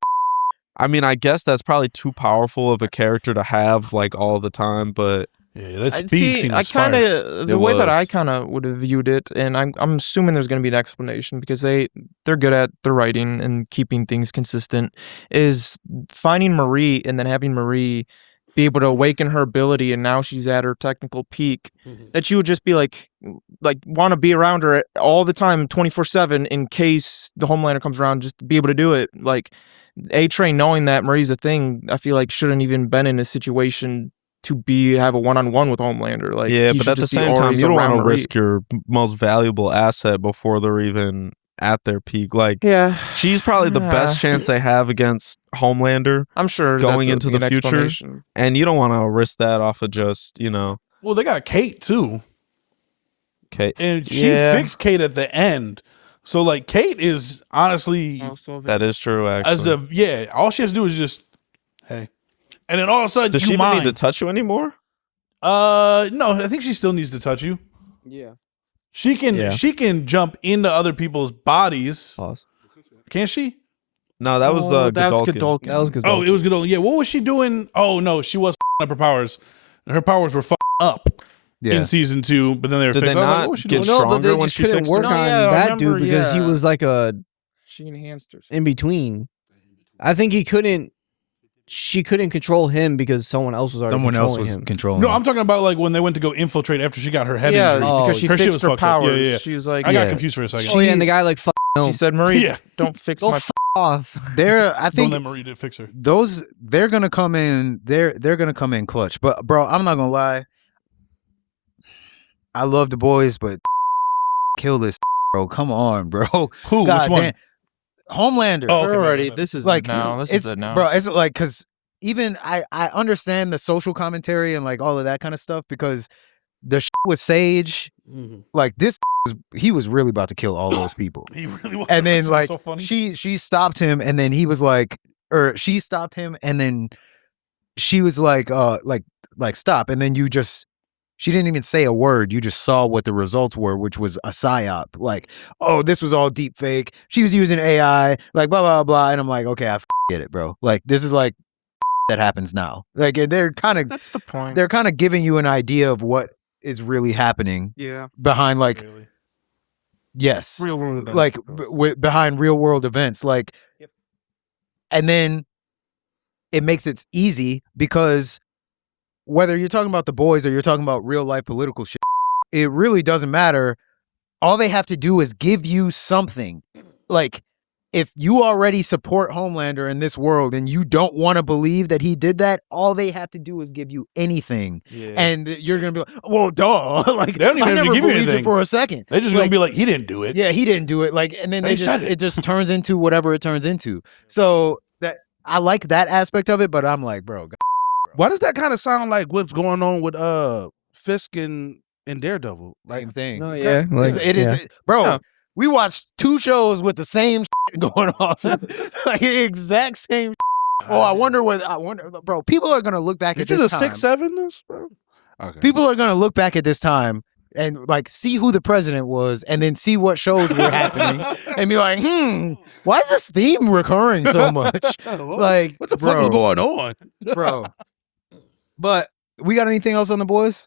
I mean, I guess that's probably too powerful of a character to have like all the time, but yeah, that speed scene was kind fire. of the way that I kind of would have viewed it, and I'm assuming there's going to be an explanation because they're good at the writing and keeping things consistent. Is finding Marie and then having Marie be able to awaken her ability, and now she's at her technical peak. That you would just be like want to be around her all the time, 24/7, in case the Homelander comes around, just to be able to do it. Like A-Train, knowing that Marie's a thing, I feel like shouldn't even been in a situation to have a one-on-one with Homelander. Like, yeah, but at the same time, you don't want to risk your most valuable asset before they're even at their peak. Like, she's probably the best chance they have against Homelander. I'm sure going into the future, and you don't want to risk that off of just Well, they got Kate too. Kate, and she fixed Kate at the end. So like, Kate is honestly that is true. Actually, all she has to do is just hey. And then all of a sudden, does she even need to touch you anymore? No, I think she still needs to touch you. Yeah, she can. She can jump into other people's bodies. Pause. Can't she? No, that was Godolphin. That was Godolphin. Oh, it was Godolphin. Yeah, what was she doing? Oh no, she was up her powers. Her powers were up in season 2, but then they were Did fixed. they not what was she get doing? No, but they stronger when just she couldn't fixed work her? on that dude because he was like she enhanced her. in between. I think he couldn't. She couldn't control him because someone else was already controlling him. controlling No, him. I'm talking about like when they went to go infiltrate after she got her head injury. because she her shit fixed was her fucked up. powers. Yeah. She was like, I got confused for a second. Oh yeah, and the guy like she said, Marie, Yeah. don't fix go my. off. I Don't think let Marie did fix her. they're gonna come in. They're gonna come in clutch. But bro, I'm not gonna lie. I love the boys, but kill this bro. Come on, bro. Who? God Which one? damn. Homelander. Oh, okay, already. no. This is like it now. This it's is it now. bro. It's like because even I understand the social commentary and like all of that kind of stuff because the with Sage, like this he was really about to kill all those people. He really was. And then It was like so funny. she stopped him and then he was like, or she stopped him and then she was like stop, and then she didn't even say a word. You just saw what the results were, which was a psyop. Like, oh, this was all deep fake. She was using AI, like blah blah blah. And I'm like, okay, I get it, bro. Like this is like that happens now. Like they're kind of That's the point. they're kind of giving you an idea of what is really happening behind like Really. yes, Real world events, like of course. behind real world events, like, and then it makes it easy because whether you're talking about the boys or you're talking about real life political shit, it really doesn't matter. All they have to do is give you something. Like, if you already support Homelander in this world and you don't want to believe that he did that, all they have to do is give you anything. And you're going to be like, well, duh. Like, They don't even I have to never give you believed anything. it for a second. They're just Like, gonna be like, he didn't do it. yeah, he didn't do it. Like, and then They said it. it just turns into whatever it turns into. So that I like that aspect of it, but I'm like, bro. Why does that kind of sound like what's going on with Fisk and Daredevil? Like, Same thing. No, yeah, like, It is, bro. Yeah. We watched 2 shows with the same going on, like the exact same. Oh, I wonder, bro. People are gonna look back did at you this the time. 6-7 this, bro? Okay. People are gonna look back at this time and like see who the president was, and then see what shows were happening, and be like, why is this theme recurring so much? Like, what the fuck was going on, bro? But we got anything else on the boys?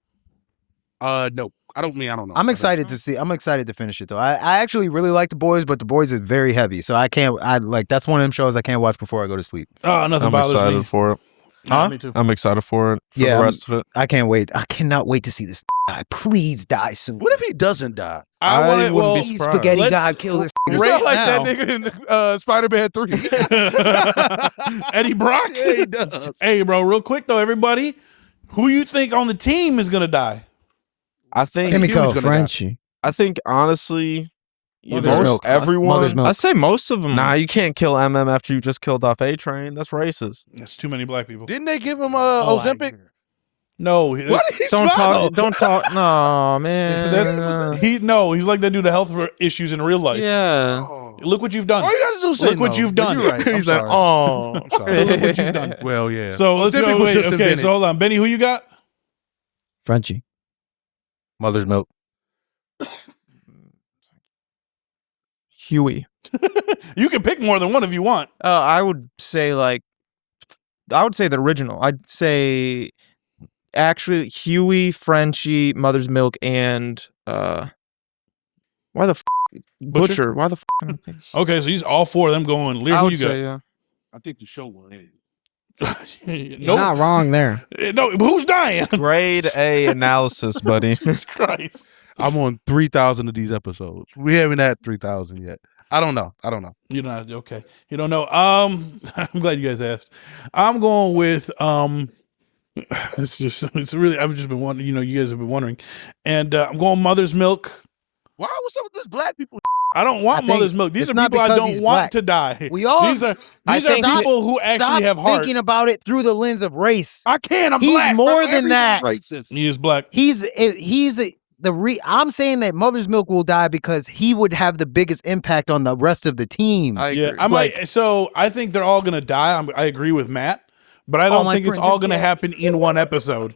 No, I don't know. I'm excited to see. I'm excited to finish it though. I actually really like the boys, but the boys is very heavy, so I can't. That's one of them shows I can't watch before I go to sleep. Oh, nothing I'm bothers excited me. for it. Nah, Huh? me too. I'm excited for it. For Yeah, the rest of it. I can't wait. I cannot wait to see this guy. Please die soon. What if he doesn't die? I want it. wouldn't Well, be Please, surprised. spaghetti Let's- God, kill this. You Right sound like now. that nigga in Spider-Man 3. Eddie Brock. Yeah, he does. Hey, bro, real quick though, everybody, who you think on the team is gonna die? I think Kimiko. Hugh's gonna die. Frenchie. I think honestly, Mother's most milk. everyone. Mother's milk. I say most of them. Nah, you can't kill MM after you just killed off A-Train. That's racist. That's too many black people. Didn't they give him Ozempic? No, What? He Don't smiled. talk. Don't talk. No, man. He's like that dude to health issues in real life. Yeah. Look what you've done. All you gotta do is say Look what no, you've but done. You're right. I'm He's like, sorry. oh. I'm sorry. Look what you've done. Well, yeah. So let's Dippy go. was Wait, just okay, invented. so hold on. Benny, who you got? Frenchie. Mother's milk. Huey. You can pick more than one if you want. I would say the original. I'd say actually Huey, Frenchie, Mother's Milk, and why the Butcher? Why the I don't think. Okay, so he's all four of them going. Lear, I who would you got? say yeah. I think the show won. He's not wrong there. No, who's dying? Grade A analysis, buddy. Jesus Christ. I'm on 3,000 of these episodes. We haven't had 3,000 yet. I don't know. You're not okay. You don't know. I'm glad you guys asked. I'm going with it's really I've just been wondering. You guys have been wondering, and I'm going Mother's Milk. Why? What's up with this black people? I don't want Mother's Milk. These it's are not people I because don't he's want black. to die. We all. These are I think- people who actually Stop have heart. thinking about it through the lens of race. I can't. I'm He's black. more bro. than that. Racist. He is black. I'm saying that Mother's Milk will die because he would have the biggest impact on the rest of the team. I agree. Yeah, I might. So I think they're all gonna die. I agree with Matt, but I don't my think it's friends all are gonna dead. happen in one episode.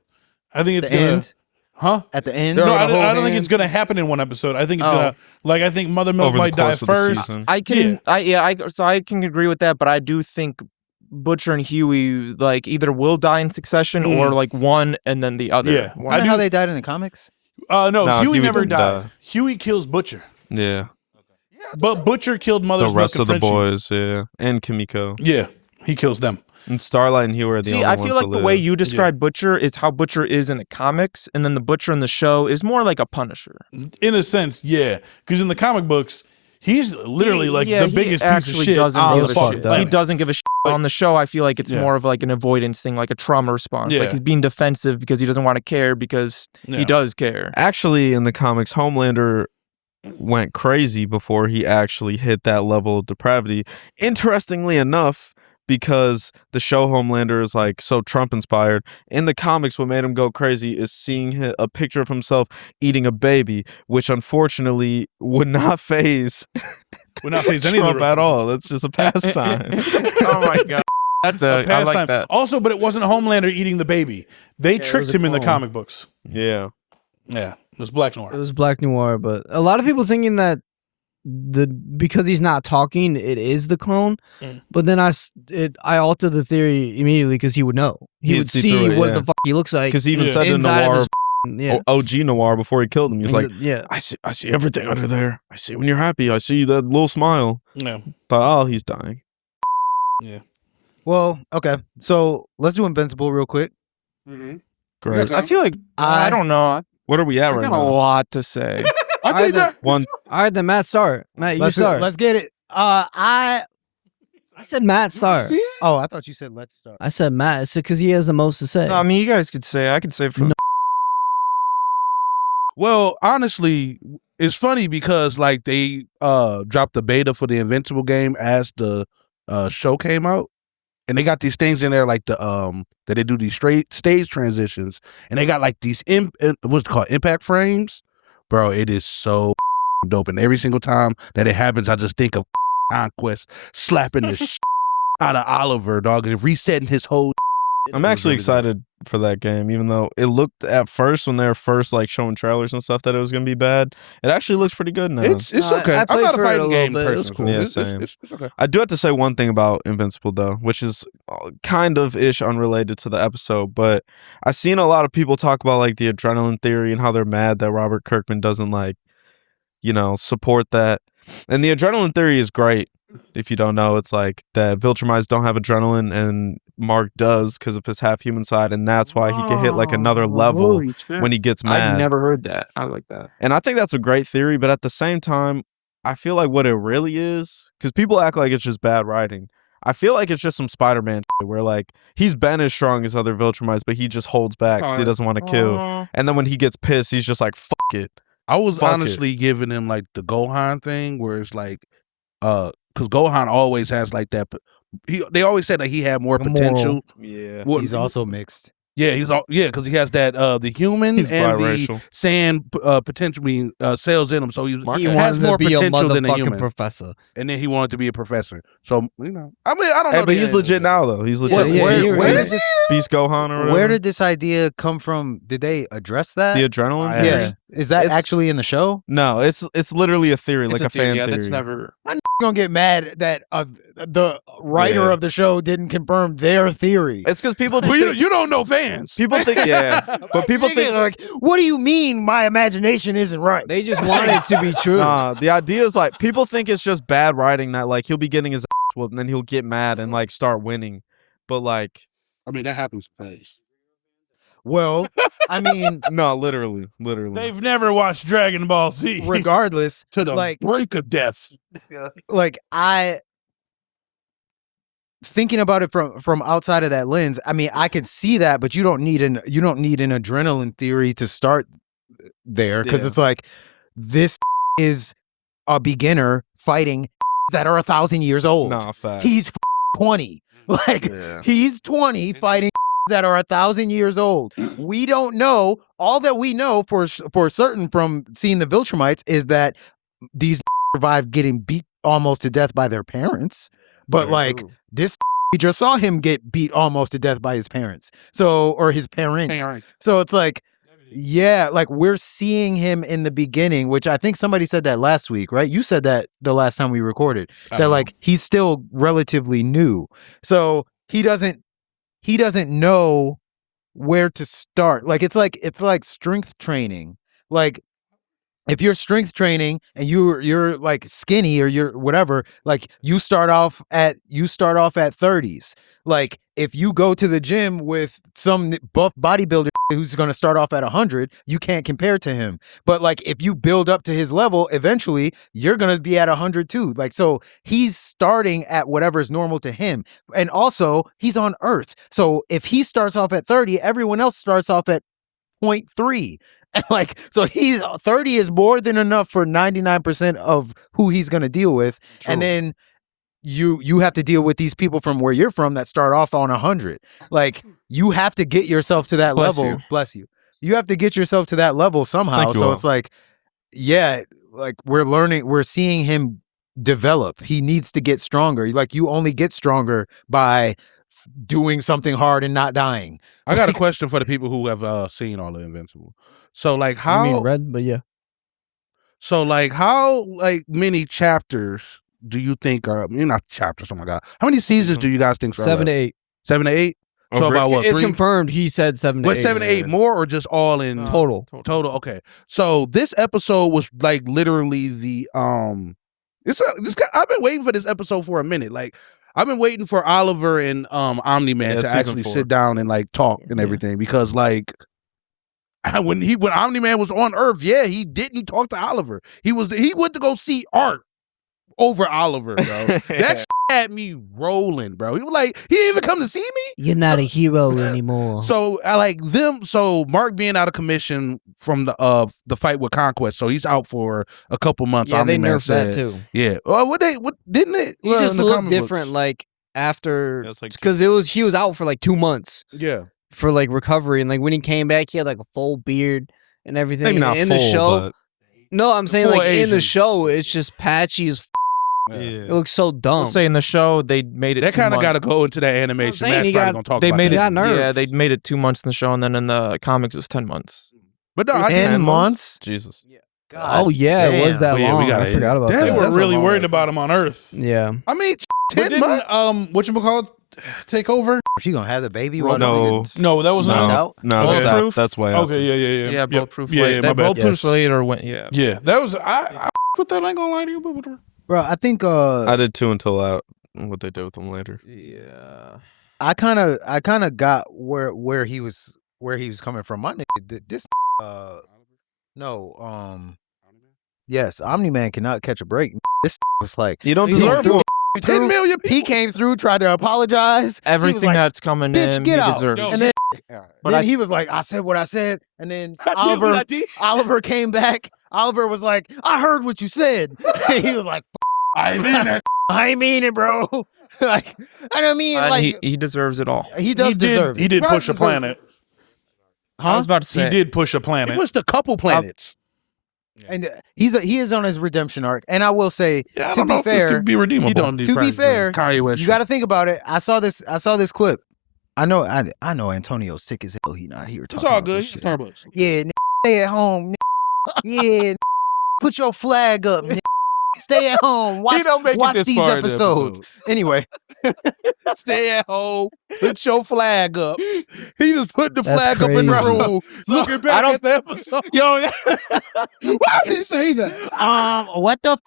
I think it's the gonna. end. Huh? At the end. No, the I whole don't think end. it's gonna happen in one episode. I think it's Oh. gonna I think Mother Milk Over the might die course of the first. season. I can. So I can agree with that, but I do think Butcher and Huey either will die in succession or one and then the other. Yeah. Isn't that how they died in the comics? No, No, Huey Huey never didn't died. die. Huey kills Butcher, Yeah. but Butcher killed The Mother's rest Milk of the and Frenchie. boys, yeah. And Kimiko. Yeah, he kills them. And Starlight and Huey are the See, only I ones feel like to the way live. you describe Butcher is how Butcher is in the comics, and then the Butcher in the show is more like a Punisher. In a sense, yeah, because in the comic books, he's literally the he biggest piece of actually shit doesn't on give the a fucking shit. planet. He doesn't give a shit. On the show, I feel like it's Yeah. more of like an avoidance thing, like a trauma response. Yeah. Like he's being defensive because he doesn't want to care because Yeah. he does care. Actually, in the comics, Homelander went crazy before he actually hit that level of depravity. Interestingly enough, because the show Homelander is so Trump inspired, in the comics what made him go crazy is seeing a picture of himself eating a baby, which unfortunately would not phase Would not phase any of Trump the at all. That's just a pastime. Oh my god, that's a I pastime. like that. Also, but it wasn't Homelander eating the baby. They it tricked was a him in the clone. comic books. Yeah. Yeah, it was Black It Noir. was Black Noir, but a lot of people thinking that because he's not talking, it is the clone. Mm. But then I altered the theory immediately because he would know. He He'd would see see through it, what yeah. the fuck he looks like. Because he even Yeah. said in inside of Noir, his yeah. OG Noir, before he killed him, he's like, yeah. I see everything under there. I see when you're happy. I see that little smile. Yeah, Thought, oh, he's dying. yeah. Well, okay. So let's do Invincible real quick. Great. I feel like I don't know. What are we at I right got a now? lot to say. I think that. One. All right, then Matt start. Matt, you start. Let's get it. I said Matt start. Oh, I thought you said let's start. I said Matt. It's because he has the most to say. No, I mean, you guys could say. I could say from. Well, honestly, it's funny because they dropped the beta for the Invincible game as the show came out, and they got these things in there that they do these straight stage transitions, and they got these what's it called, impact frames, bro. It is so dope, and every single time that it happens, I just think of Conquest slapping the out of Oliver, dog, and resetting his whole. I'm actually excited for that game, even though it looked at first when they were first showing trailers and stuff that it was gonna be bad. It actually looks pretty good now. It's No, okay. I I'm played not a for it a fighting little game bit. It was person. cool. so Yeah, it's same. it's okay. I do have to say one thing about Invincible though, which is kind of ish unrelated to the episode, but I've seen a lot of people talk about the adrenaline theory and how they're mad that Robert Kirkman doesn't support that. And the adrenaline theory is great. If you don't know, it's that Viltrumites don't have adrenaline and Mark does because of his half-human side, and that's why he can hit another level when he gets mad. I've never heard that. I like that. And I think that's a great theory, but at the same time, I feel like what it really is, because people act like it's just bad writing. I feel like it's just some Spider-Man shit where he's been as strong as other Viltrumites, but he just holds back because he doesn't want to kill. And then when he gets pissed, he's just like, fuck it. I was Fuck honestly giving him the Gohan thing where it's because Gohan always has that. They always said that he had more A moral. potential. Yeah. Well, He's also mixed. Yeah, because he has that the human He's and biracial. the sand potentially cells in him, so he He has wanted more to be a potential than a motherfucking human. professor. And then he wanted to be a professor. So I mean, I don't know. Hey, but he's legit now though. He's legit. Where did Beast Gohan or whatever. Where did this idea come from? Did they address that? the adrenaline? Yeah. theory? Yeah. Is that It's- actually in the show? No, it's literally a theory, like It's a fan yeah, theory. that's never. I'm gonna get mad that the writer Yeah. of the show didn't confirm their theory. It's because people just Well, think, you don't know fans. people think yeah, but people think like, what do you mean my imagination isn't right? They just want it to be true. nah. The idea is like people think it's just bad writing that like he'll be getting his ass whooped and then he'll get mad and like start winning, but like I mean, that happens fast. Well, I mean, no, literally. They've never watched Dragon Ball Z. regardless, To the like brink of death. I thinking about it from outside of that lens, I mean, I can see that, but you don't need an adrenaline theory to start there, because Yeah. it's like this is a beginner fighting that are 1,000 years old. Nah, fact. He's 20. Like Yeah. he's 20 fighting that are 1,000 years old. We don't know. All that we know for certain from seeing the Viltrumites is that these survived getting beat almost to death by their parents. But like this, we just saw him get beat almost to death by his parents. Or his parents. So it's like, yeah, like we're seeing him in the beginning, which I think somebody said that last week, right? You said that the last time we recorded, that like he's still relatively new. So he doesn't know where to start. Like it's like strength training. Like if you're strength training and you're like skinny or you're whatever, like you start off at 30s. Like if you go to the gym with some buff bodybuilder who's going to start off at 100, you can't compare to him. But like if you build up to his level, eventually you're going to be at 100 too. Like so he's starting at whatever is normal to him. And also he's on Earth. So if he starts off at 30, everyone else starts off at 0.3. And like, so he's 30 is more than enough for 99% of who he's going to deal with. True. And then you have to deal with these people from where you're from that start off on 100. Like you have to get yourself to that Bless level. you. Bless you. You have to get yourself to that level somehow. Thank you So all. it's like, yeah, like we're seeing him develop. He needs to get stronger. Like you only get stronger by doing something hard and not dying. I got a question for the people who have seen all of Invincible. So like I mean how red, but yeah. so like how like many chapters do you think are not chapters, oh my god. How many seasons do you guys think are 7 to left? 8. 7 to 8? So about what? It's 3? confirmed. He said 7 to 8. What 7 to 8 more or just all in Total. Total. Okay. So this episode was like literally the I've been waiting for this episode for a minute. Like I've been waiting for Oliver and Omni-Man Yeah, to season actually 4. sit down and like talk and everything, because like when Omni-Man was on Earth, yeah, he didn't talk to Oliver. He went to go see Art over Oliver, bro. That shit had me rolling, bro. He was like, he didn't even come to see me. You're not a hero anymore. So I like them. So Mark being out of commission from the fight with Conquest, so he's out for a couple months. Yeah, they Omni-Man nerfed that said. too. Yeah. What didn't it? He Well, just in the looked comic different, books. like after, Yeah, it's like- because he was out for like 2 months Yeah. for like recovery, and like when he came back, he had like a full beard and everything. Maybe And not in full, the show, but no, I'm saying Full like in the Asian. show, it's just patchy as. yeah. It looks so dumb. We'll say in the show they made it. That 2 kind of months. got to go into that animation. saying, Matt's he probably got- gonna talk They about made that. it. got nerfed. Yeah, they made it 2 months in the show, and then in the comics it was 10 months. But no, I 10 can. months? Jesus. Oh yeah, it was that Well, yeah, we long. gotta- I forgot about Damn, They that. were That's a really long worried ass about him on Earth. Yeah. I mean, But 10 months. didn't whatchamacallit take over? She gonna have the baby? Well, while no. this No, that was Knocked not. out? No, Bulletproof? that's way out. Okay, yeah. Yeah, bulletproof. Yeah, Light. my That bad. bulletproof Yes. later went. Yeah. Yeah, that was I with that. I ain't gonna lie to you, but whatever. Bro, I think I did too until out. What they do with them later. Yeah. I kind of got where he was coming from. My nigga, this yes, Omni-Man cannot catch a break. This was like You don't he deserve came one. through, 10 million people. he came through, tried to apologize. She was Everything like, that's coming bitch, in, get he out. deserves. Yo, and then, But then I- he was like, I said what I said. And then I did what I did. Oliver came back. Oliver was like, I heard what you said. And he was like, I mean that. I ain't mean it, bro. Like, I don't mean And like he deserves it all. he does deserve it. He did push a planet. I was about to say He did push a He planet. pushed a couple planets. And he is on his redemption arc. And I will say, Yeah, I to don't know be if this fair, could be redeemable. He don't to be fair, Kanye West. you got to think about it. I saw this clip. I know Antonio's sick as hell. He not here It's talking all about good. this shit. Starbucks. Yeah, stay at home. Yeah, put your flag up. Stay at home. Watch, don't make it watch this these far in the episodes. Anyway, Stay at home. Put your flag up. He just put the That's flag up in the crazy. room. Looking back at the episode. yo, Why did he say that? what the?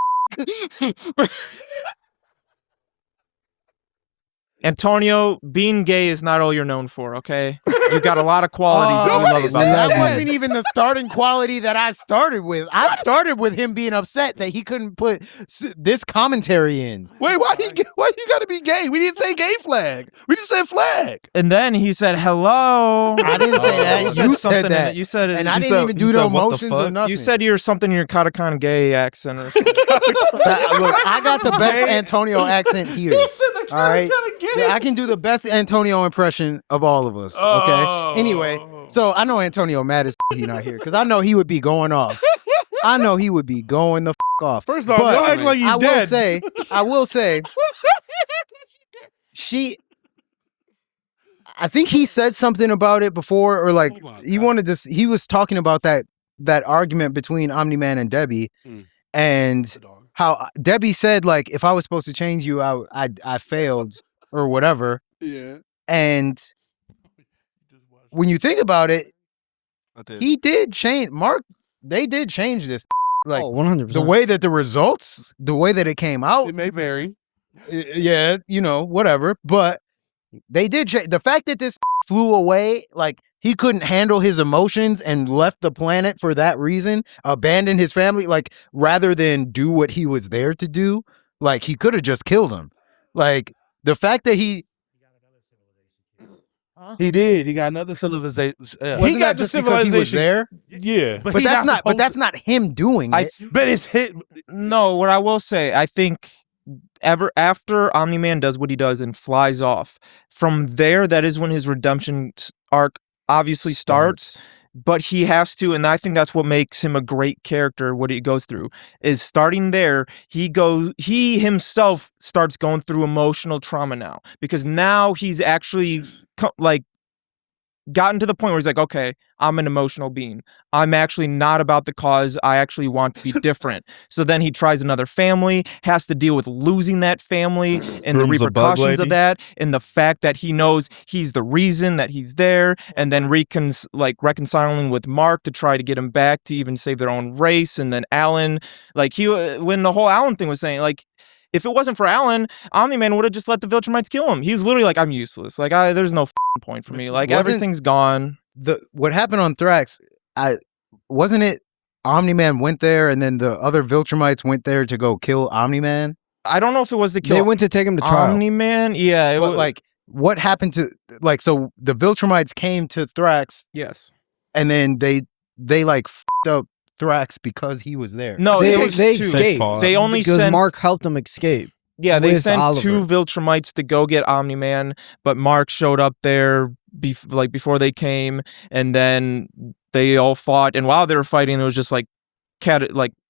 Antonio, being gay is not all you're known for, okay? You got a lot of qualities that we love Nobody about said that. That that. wasn't even the starting quality that I started with. I started with him being upset that he couldn't put this commentary in. Wait, why you gotta be gay? We didn't say gay flag. We just said flag. And then he said, hello. I didn't say that. You You said said something in that. it. You said it. And I you didn't said- even you do the said, "What emotions or fuck?" nothing. You said you're something in your Katakana gay accent or something. Look, I got the best Antonio accent here. All right, yeah, I can do the best Antonio impression of all of us. Okay. Anyway, so I know Antonio mad as he not here because I know he would be going off. I know he would be going the off. First off, But y'all act like he's I dead. will say, I think he said something about it before, or like he wanted to. He was talking about that argument between Omni-Man and Debbie, and how Debbie said like, if I was supposed to change you, I failed or whatever. Yeah. And when you think about it, he did change. Mark, they did change this. Like Oh, 100%. the way that the way that it came out, It may vary. yeah, whatever. But they did change. The fact that this flew away, like he couldn't handle his emotions and left the planet for that reason, abandoned his family, like rather than do what he was there to do, like he could have just killed him. Like the fact that he He got another civilization. wasn't that just because he was there. Yeah. But that's not him doing it. But it's hit. No, what I will say, I think after Omni-Man does what he does and flies off, from there, that is when his redemption arc obviously starts. But he has to, and I think that's what makes him a great character. What he goes through is starting there. He himself starts going through emotional trauma now, because now he's actually like gotten to the point where he's like, okay, I'm an emotional being. I'm actually not about the cause. I actually want to be different. So then he tries another family, has to deal with losing that family and the Groom's a bug repercussions of lady. that, and the fact that he knows he's the reason that he's there, and then reconciling with Mark to try to get him back to even save their own race. And then Alan, like when the whole Alan thing was saying, like, if it wasn't for Alan, Omni-Man would have just let the Viltrumites kill him. He's literally like, I'm useless. Like, there's no point for me. Like, everything's gone. What happened on Thrax, wasn't it Omni-Man went there and then the other Viltrumites went there to go kill Omni-Man? I don't know if it was to kill They went to take him to trial. Omni-Man. Yeah. It But was, like, what happened to so the Viltrumites came to Thrax yes. and then they like f***ed up Thrax because he was there. No, They, it was they two. escaped. fought. They only because sent Mark helped them escape. Yeah, they with sent Oliver. two Viltrumites to go get Omni-Man, but Mark showed up there before they came, and then they all fought. And while they were fighting, it was just like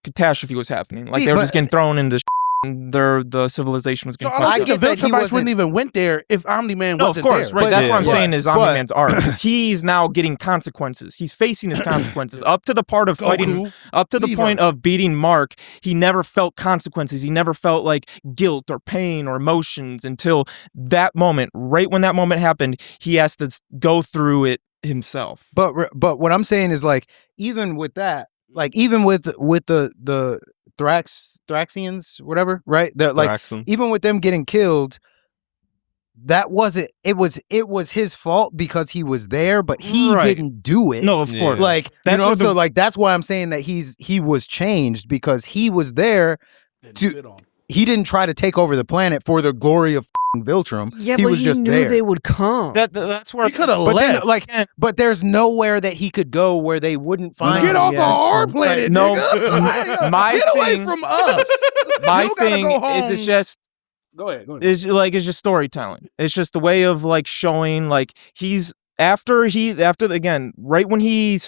catastrophe was happening. Like they were just getting thrown into and the civilization was So getting I fucked don't up. think the get that he Viltrumites wasn't- wouldn't even went there if Omni-Man No, of wasn't course, there. right. That's what I'm Yeah. saying is But- Omni-Man's arc. 'Cause he's now getting consequences. He's facing his consequences up to the part of fighting. Goku, Up to the Lever. point of beating Mark, he never felt consequences. He never felt like guilt or pain or emotions until that moment. Right when that moment happened, he has to go through it himself. But what I'm saying is like, even with that, like even with the Thraxians, whatever, right? Like Thraxon. even with them getting killed, that wasn't. It was his fault because he was there, but he Right. didn't do it. No, of Yeah. course. like That's where so like that's why I'm saying that he was changed because he was there. He didn't try to take over the planet for the glory of Viltrum. Yeah, he but was he just knew there. they would come. that's where He could have But then, left. like, but there's nowhere that he could go where they wouldn't find Get him. off Yeah, our that's planet, No, nigga. my Get away thing- from us. my You gotta thing go is home. it's just Go ahead. it's just storytelling. It's just the way of like showing like he's again, right when he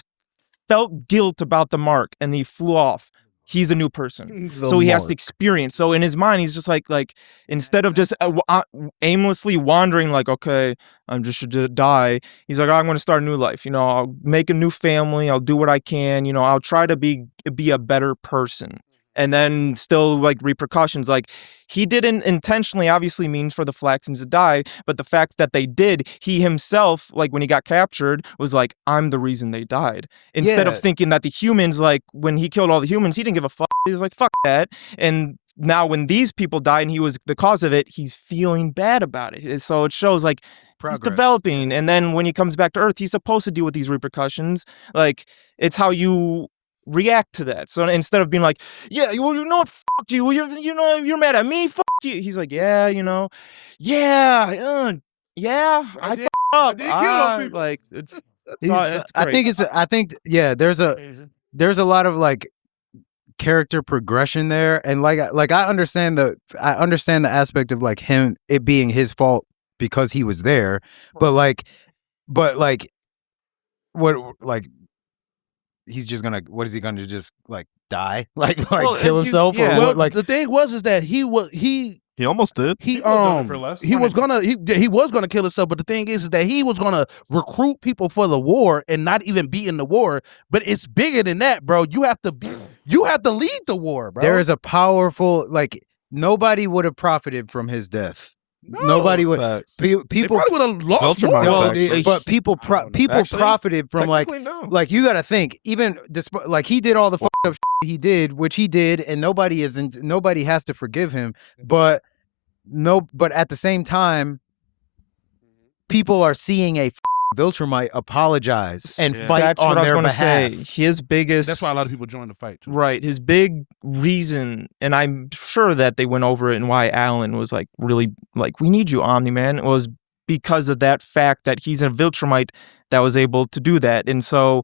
felt guilt about the mark and he flew off, he's a new person. So he has to experience. So in his mind, he's just like instead of just aimlessly wandering, like, okay, I'm just should die. He's like, oh, I'm going to start a new life. You know, I'll make a new family. I'll do what I can. You know, I'll try to be a better person. And then still like repercussions. Like he didn't intentionally obviously mean for the Flaxens to die, but the fact that they did, he himself, like when he got captured, was like, I'm the reason they died. Instead of thinking that the humans, like when he killed all the humans, he didn't give a fuck. He was like, fuck that. And now when these people died and he was the cause of it, he's feeling bad about it. So it shows like he's developing. And then when he comes back to Earth, he's supposed to deal with these repercussions. Like it's how you react to that. So instead of being like, yeah, you know what, fuck you, you're mad at me, fuck you. He's like, yeah, you know, yeah, I fucked up. I did kill those people. Like it's I think there's a lot of like character progression there, and like I understand the aspect of like it being his fault because he was there, but like what like. He's just gonna. What is he gonna just like die? Like kill himself? Or what? Like the thing was that he almost did. He was gonna kill himself. But the thing is that he was gonna recruit people for the war and not even be in the war. But it's bigger than that, bro. You have to lead the war, bro. There is a powerful nobody would have profited from his death. No, nobody would. People would have lost more. But people profited from like you got to think. Even like he did all the fucked up shit he did, which he did, and nobody has to forgive him. But at the same time, people are seeing a Viltrumite apologize and fight on their behalf. His biggest. That's why a lot of people joined the fight too. Right. His big reason, and I'm sure that they went over it, and why Alan was like really like, we need you, Omni-Man, was because of that fact that he's a Viltrumite that was able to do that. And so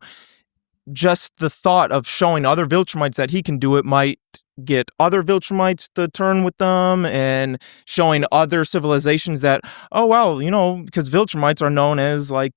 just the thought of showing other Viltrumites that he can do it might get other Viltrumites to turn with them, and showing other civilizations that, oh, well, you know, because Viltrumites are known as like,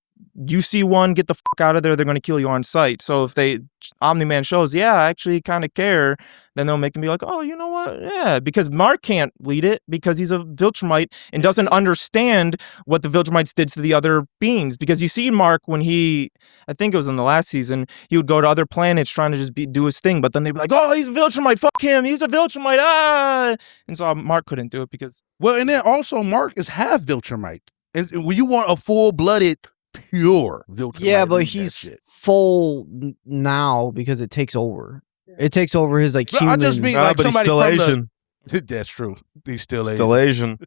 you see one, get the fuck out of there, they're going to kill you on sight. So if Omni-Man shows, yeah, I actually kind of care, then they'll make them be like, oh, you know what? Yeah, because Mark can't lead it because he's a Viltrumite and doesn't understand what the Viltrumites did to the other beings. Because you see Mark when I think it was in the last season, he would go to other planets trying to just do his thing, but then they'd be like, oh, he's a Viltrumite, fuck him, he's a Viltrumite, ah! And so Mark couldn't do it because... Well, and then also Mark is half Viltrumite. And when you want a full-blooded, pure Viltrumite... Yeah, but he's full now because it takes over. It takes over his like human... I just mean like but he's somebody still from Asian. That's true. He's still Asian.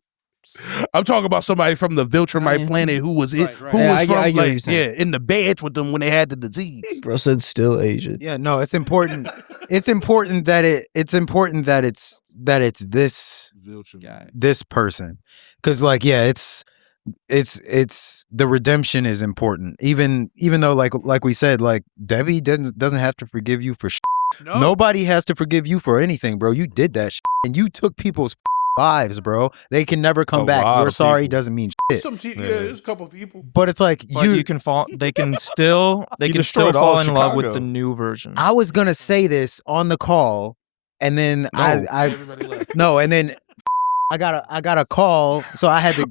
I'm talking about somebody from the Viltrumite planet who was in the beds with them when they had the disease. Bro said still Asian. Yeah, no, it's important. It's important that it's this person, because like it's the redemption is important. Even though like we said, like Debbie doesn't have to forgive you for shit. No. Nobody has to forgive you for anything, bro. You did that shit, and you took people's lives, bro. They can never come back. You're sorry doesn't mean shit. There's a couple people, but it's like you can fall. They can still fall in love with the new version. I was gonna say this on the call, and then I then I got a call, so I had to.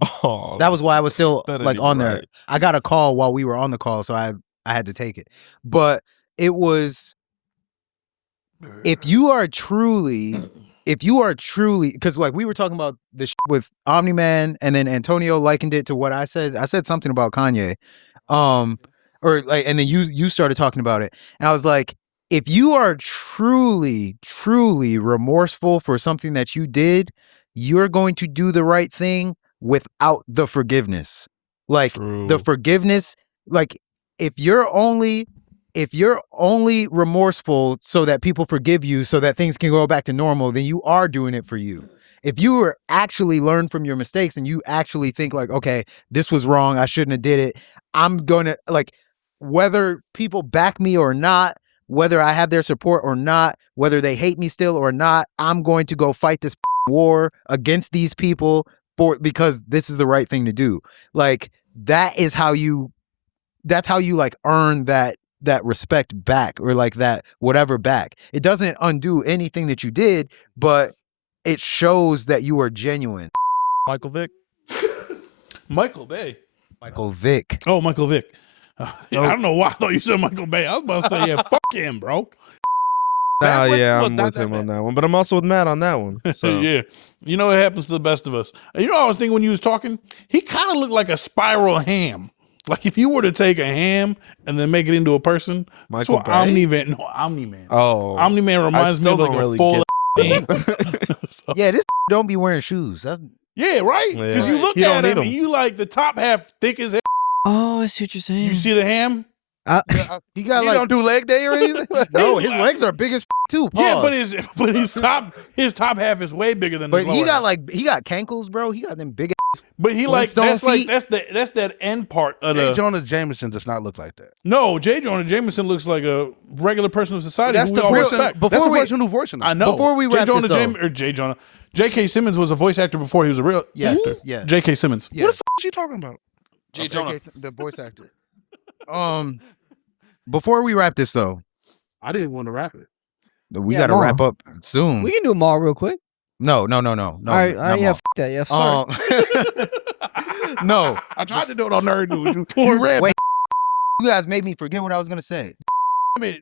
That was why I was still like on there. I got a call while we were on the call, so I had to take it. But it was, if you are truly, because like we were talking about the shit with Omni-Man, and then Antonio likened it to what I said. I said something about Kanye, or like, and then you started talking about it, and I was like, if you are truly remorseful for something that you did, you're going to do the right thing without the forgiveness. Like the forgiveness, like if you're only remorseful so that people forgive you so that things can go back to normal, then you are doing it for you. If you were actually learn from your mistakes and you actually think like, okay, this was wrong, I shouldn't have did it, I'm gonna, like, whether people back me or not, whether I have their support or not, whether they hate me still or not, I'm going to go fight this war against these people because this is the right thing to do. Like, that is how you that's how you like earn that respect back, or like that whatever back. It doesn't undo anything that you did, but it shows that you are genuine. Michael Vick. Michael Bay. Michael Vick. Oh, Michael Vick. I don't know why I thought you said Michael Bay. I was about to say, yeah, fuck him, bro. Nah, yeah, I'm with him on that one, but I'm also with Matt on that one. So. Yeah. You know what happens to the best of us? You know what I was thinking when you was talking? He kind of looked like a spiral ham. Like if you were to take a ham and then make it into a person, Michael that's what Omni-Man. Oh. Omni-Man reminds me of like a full ham. So, Yeah, this don't be wearing shoes. That's yeah, right? Yeah. Because you look You don't at need him and them. you like the top half thick as hell. Oh, I see what you're saying. You see the ham? he got You like don't do leg day or anything? no, his legs are big as too. Yeah, Pause. but his top half is way bigger than his But he lower got half. like he got cankles, bro. He got them big. But he like Flintstone that's feet. that's that end part of J. the Jonah Jameson does not look like that. No, J. Jonah Jameson looks like a regular person of society. That's who the we all person. respect. That's the person who's voicing him. I know. Before we wrap J. Jonah, J.K. Simmons was a voice actor before he was a real actor. Yeah. J.K. Simmons. Yeah. What the fuck is she talking about? J. Jonah, the voice actor. Before we wrap this though, I didn't want to rap it. we Yeah, got to Ma. wrap up soon. We can do them all real quick. No. All right, yeah, f- that. Yeah, sorry. No. I tried to do it on Nerd News. You read Wait, you guys made me forget what I was gonna say.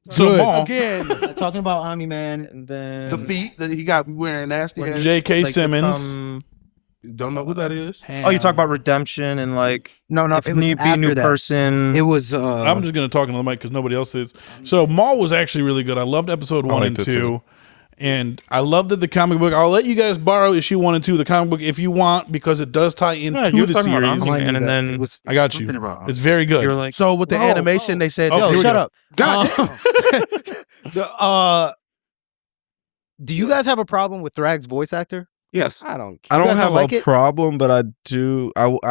So Ma, again. Talking about Omni-Man, and then The feet that he got wearing nasty. ass. J.K. Like, Simmons. Don't know who that is. Oh, you talk about redemption and like no, if it was need be a after new that. person. It was. I'm just going to talk into the mic because nobody else is. So Maul was actually really good. I loved episode 1 and 2. And I loved that the comic book. I'll let you guys borrow issue 1 and 2 of the comic book if you want, because it does tie into you were the talking about series. Omni-Man, and then it was I got you. something about- It's very good. you're like, So with the animation, they said, Oh, Yo, here we shut go. up. God. Do you guys have a problem with Thrag's voice actor? yes. I You don't guys have don't like a it? problem, but I do. I am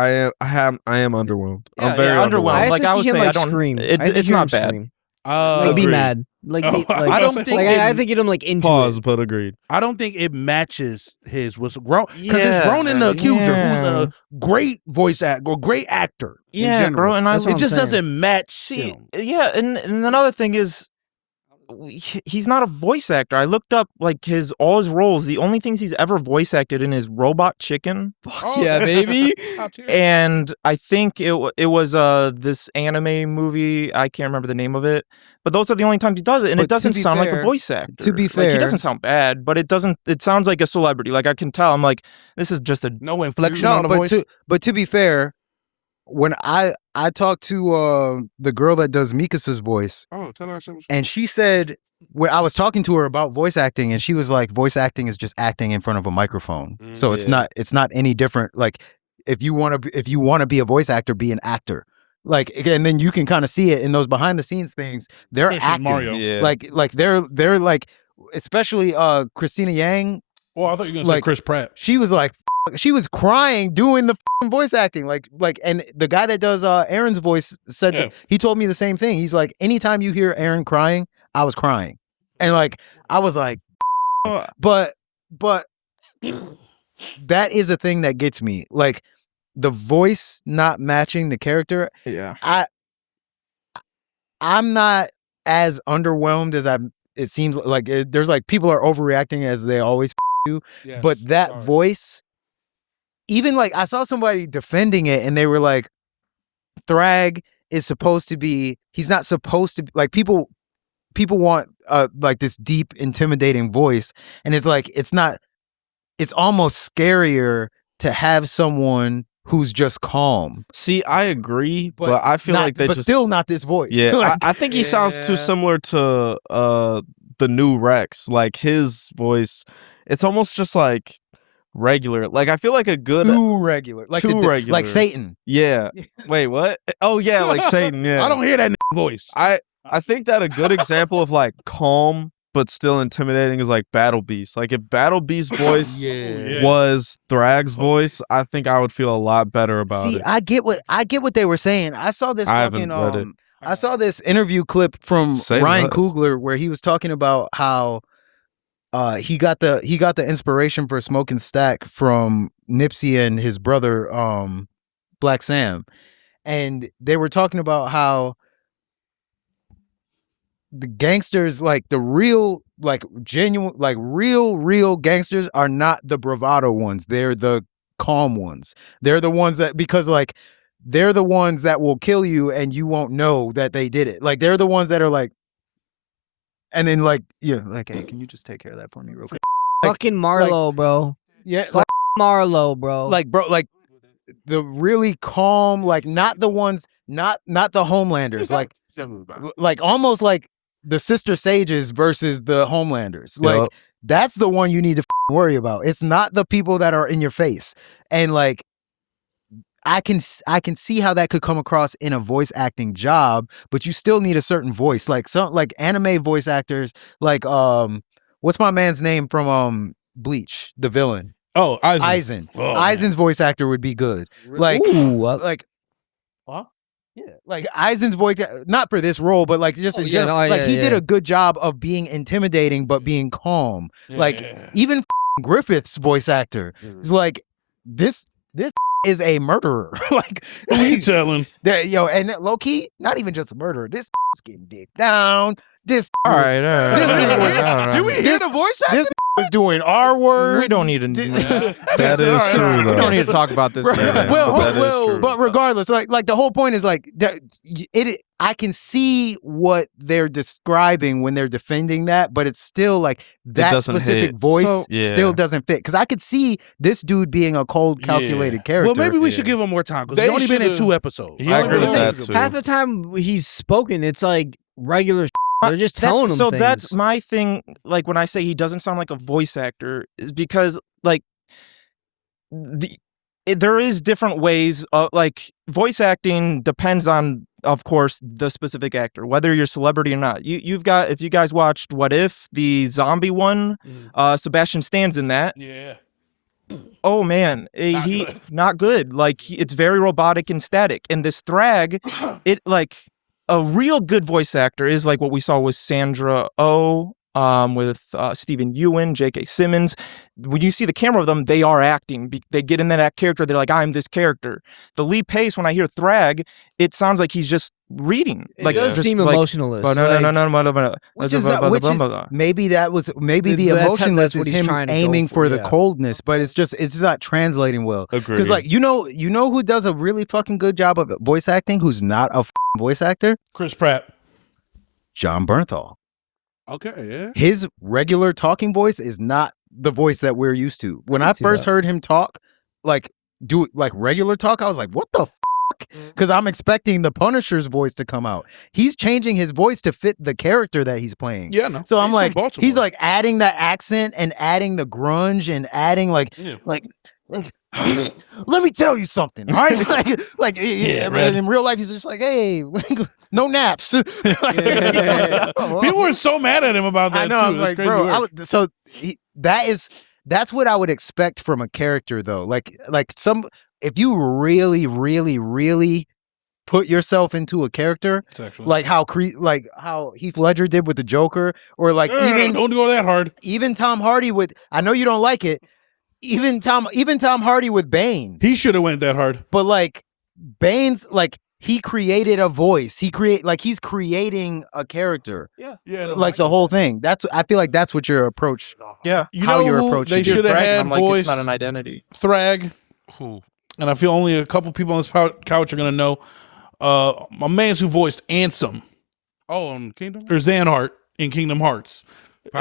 underwhelmed. Yeah, I'm very underwhelmed. I have Like, to I see would him say, like I don't- scream. it- I have to it's hear not him bad. scream. Like be Agreed. mad. Like Oh, be, like I don't think like it- I think get him like into Pause, it. but agreed. I don't think it matches his was grown because Yeah, it's Ronan the Accuser, yeah. who's a great voice actor, or great actor. in Yeah, general. bro, and I That's what it I'm just saying. doesn't match See, him. yeah, and another thing is, he's not a voice actor. I looked up like all his roles. The only things he's ever voice acted in is Robot Chicken, Yeah, baby. and I think it was this anime movie. I can't remember the name of it, but those are the only times he does it, and But it doesn't to be sound like fair- a voice actor. to be like, fair- he doesn't sound bad, but it doesn't. It sounds like a celebrity. Like I can tell. I'm like, this is just a. No inflection No, on the voice. but to be fair, when I talked to the girl that does Mikasa's voice, Oh, tell her I said what's and she said when I was talking to her about voice acting, and she was like, voice acting is just acting in front of a microphone. So it's not any different. Like if you want to be a voice actor, be an actor. Like, and then you can kind of see it in those behind the scenes things. They're Especially acting. Mario. Yeah. Like they're like, especially Christina Yang. Oh, I thought you were going to say Like- Chris Pratt. She was like, she was crying doing the voice acting. Like, and the guy that does Aaron's voice said Yeah. that he told me the same thing. He's like, anytime you hear Aaron crying, I was crying, and like I was like, but that is a thing that gets me. Like the voice not matching the character. Yeah. I'm not as underwhelmed as it seems like there's like people are overreacting as they always do. But that voice, even like I saw somebody defending it and they were like, Thrag is supposed to be, he's not supposed to be, like people want like this deep, intimidating voice. And it's like, it's not, it's almost scarier to have someone who's just calm. See, I agree, But but I feel not- like they but just still not this voice. Yeah, Like, I think he sounds too Yeah. similar to the new Rex. Like his voice, it's almost just like regular. Like I feel like a good too regular. Like too regular. Like Satan. Yeah. Wait, what? Oh yeah, like Satan. Yeah. I don't hear that voice. I think that a good example of like calm but still intimidating is like Battle Beast. Like if Battle Beast's voice Yeah. was Thrag's voice, I think I would feel a lot better about See, it. I get what they were saying. I saw this I fucking haven't read it. I saw this interview clip from Say Ryan less. Coogler where he was talking about how he got the inspiration for Smoking Stack from Nipsey and his brother Black Sam. and they were talking about how the gangsters, like the real, like genuine, like real gangsters are not the bravado ones. They're the calm ones. They're the ones that, because like they're the ones that will kill you and you won't know that they did it. Like they're the ones that are like, and then like, yeah, like, hey, can you just take care of that for me real quick? Fucking Marlo, bro. Yeah, Fuck Marlo, bro. like bro, like the really calm, like not the ones, not the Homelanders, like almost like the Sister Sages versus the Homelanders. Like Yup. that's the one you need to worry about. It's not the people that are in your face. And like I can see how that could come across in a voice acting job, but you still need a certain voice. Like some like anime voice actors, like what's my man's name from Bleach, the villain? Oh, Aizen. Oh, Aizen's voice actor would be good. Like Ooh, like huh? Yeah, like Aizen's voice, not for this role, but like just in general, like he did a good job of being intimidating but being calm. Like even Griffith's voice actor is like this is a murderer. Like Who you telling? that, yo, and low key, not even just a murderer. This is getting dick down. This All right. Did we hear the voice actor? This was doing R words. We don't need to. That is true, We though. don't need to talk about this. Right. right now. Well, but regardless, like the whole point is like that. I can see what they're describing when they're defending that, but it's still like that doesn't specific hit. voice So- Yeah. still doesn't fit. Because I could see this dude being a cold, calculated character. Well, maybe we should give him more time because They he's only been in should've- 2 episodes. He I only agree with been in that two. too. half the time he's spoken, it's like regular. They're just telling him So things. that's my thing. Like when I say he doesn't sound like a voice actor, is because like there is different ways of like voice acting depends on, of course, the specific actor, whether you're a celebrity or not. You've got, if you guys watched What If, the zombie one, Sebastian Stan's in that. Yeah. Oh man, not good. Like it's very robotic and static. And this Thrag, it like a real good voice actor is like what we saw with Sandra Oh, with Stephen Ewan, J.K. Simmons. When you see the camera of them, they are acting. They get in that character. They're like, I'm this character. The Lee Pace, when I hear Thrag, it sounds like he's just reading. It Like does just seem like, emotionless. No. Which is maybe that was maybe the That's emotionless what is he's him trying to go aiming for the yeah. coldness, but it's just not translating well. Agreed. Because like you know who does a really fucking good job of voice acting, who's not a voice actor? Chris Pratt. John Bernthal. Okay, yeah. His regular talking voice is not the voice that we're used to. When I can see first that. heard him talk, like do like regular talk, I was like, what the fuck? Because I'm expecting the Punisher's voice to come out. He's changing his voice to fit the character that he's playing. Yeah, no. So I'm He's from like, Baltimore. he's like adding that accent and adding the grunge and adding like let me tell you something, all right? like in real life, he's just like, hey, no naps. People were so mad at him about that I know. too. I'm That's like, crazy bro. work. That's what I would expect from a character, though. Like if you really, really, really put yourself into a character, Sexual. like how Heath Ledger did with the Joker, or like even don't go that hard. even Tom Hardy with. I know you don't like it. Even Tom Hardy with Bane, He should have went that hard. but like Bane's like. He created a voice. He's creating a character. Yeah. Like the whole thing. I feel like that's what your approach. Yeah. You how know you're who approaching they it. should have Thrag, had I'm like, voice. it's not an identity. Thrag. Who? And I feel only a couple people on this couch are gonna know. My man's who voiced Ansem Oh, on Kingdom? or Xanhart in Kingdom Hearts.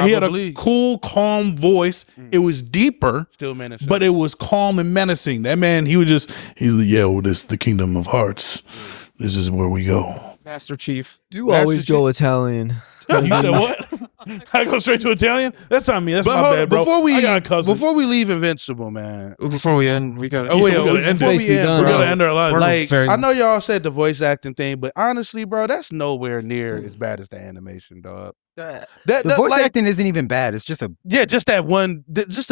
He had a Probably. cool, calm voice. It was deeper, Still menacing. but it was calm and menacing. That man, he's like, yeah, well, this is the Kingdom of Hearts. This is where we go. Master Chief. You always go Italian. You said what? I go straight to Italian? That's not me. That's But my hold- bad, bro. I got a cousin. before we leave Invincible, man. Before we end, we got. Oh wait, we gotta end before it. we Basically end, done. We're bro, gonna end our lives. like very- I know y'all said the voice acting thing, but honestly, bro, that's nowhere near as bad as the animation, dog. The voice like, acting isn't even bad. It's just a yeah, just that one, just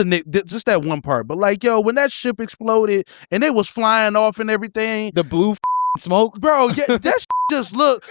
that one part. But like, yo, when that ship exploded and it was flying off and everything, the blue smoke. bro, yeah, that just looked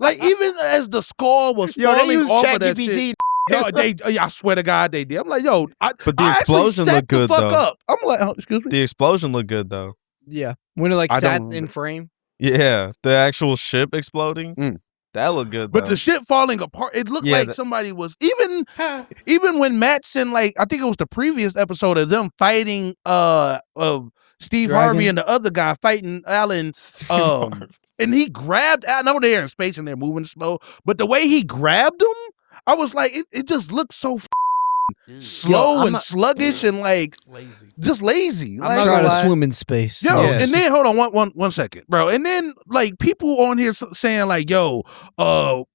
like even as the skull was Yo, they falling use off of that shit. ChatGPT. No, I swear to God, they did. I'm like, yo, But the I actually explosion sat looked good, the fuck though. up. I'm like, oh, excuse me. The explosion looked good though. Yeah, when it like I sat don't- in frame. Yeah, the actual ship exploding. Mm. That looked good. But though. the shit falling apart, it looked like somebody was even when Matt's in, like, I think it was the previous episode of them fighting of Steve Harvey and the other guy fighting Alan. And he grabbed, I know they're in space and they're moving slow, but the way he grabbed him, I was like, it just looked so slow and sluggish and like just lazy. I'm not trying to swim in space. Yo, and then hold on one second, bro. And then like people on here saying like, yo, why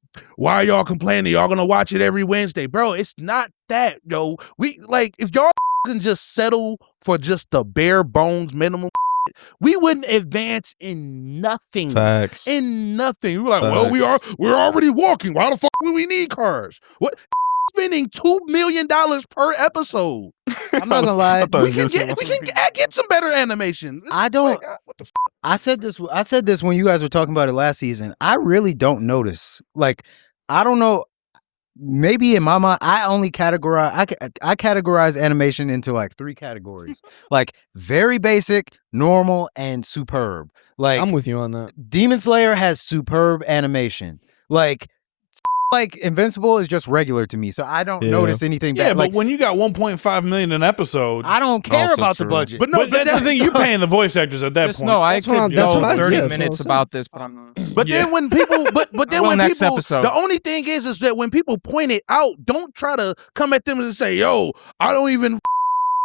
are y'all complaining? Y'all gonna watch it every Wednesday, bro? It's not that, yo. We like if y'all can just settle for just the bare bones minimum, we wouldn't advance in nothing. Facts. In nothing. We're like, well, we're already walking. Why the fuck would we need cars? What? Spending $2 million per episode. I'm not gonna lie. We can get some better animation. I don't. Like, what the I said this when you guys were talking about it last season. I really don't notice. Like, I don't know. Maybe in my mind, I only categorize. I categorize animation into like 3 categories: like very basic, normal, and superb. Like I'm with you on that. Demon Slayer has superb animation. Like Invincible is just regular to me, so I don't notice anything. Yeah, bad. but Like, when you got 1.5 million an episode, I don't care Also about the true. budget. but that's the thing. You're paying the voice actors at that point. No, I That's what I'm- could that's go what I- 30 yeah, that's what minutes I'm saying. about this, but I'm not. But then when people, but then Well, when next people, episode. the only thing is that when people point it out, don't try to come at them and say, "Yo, I don't even."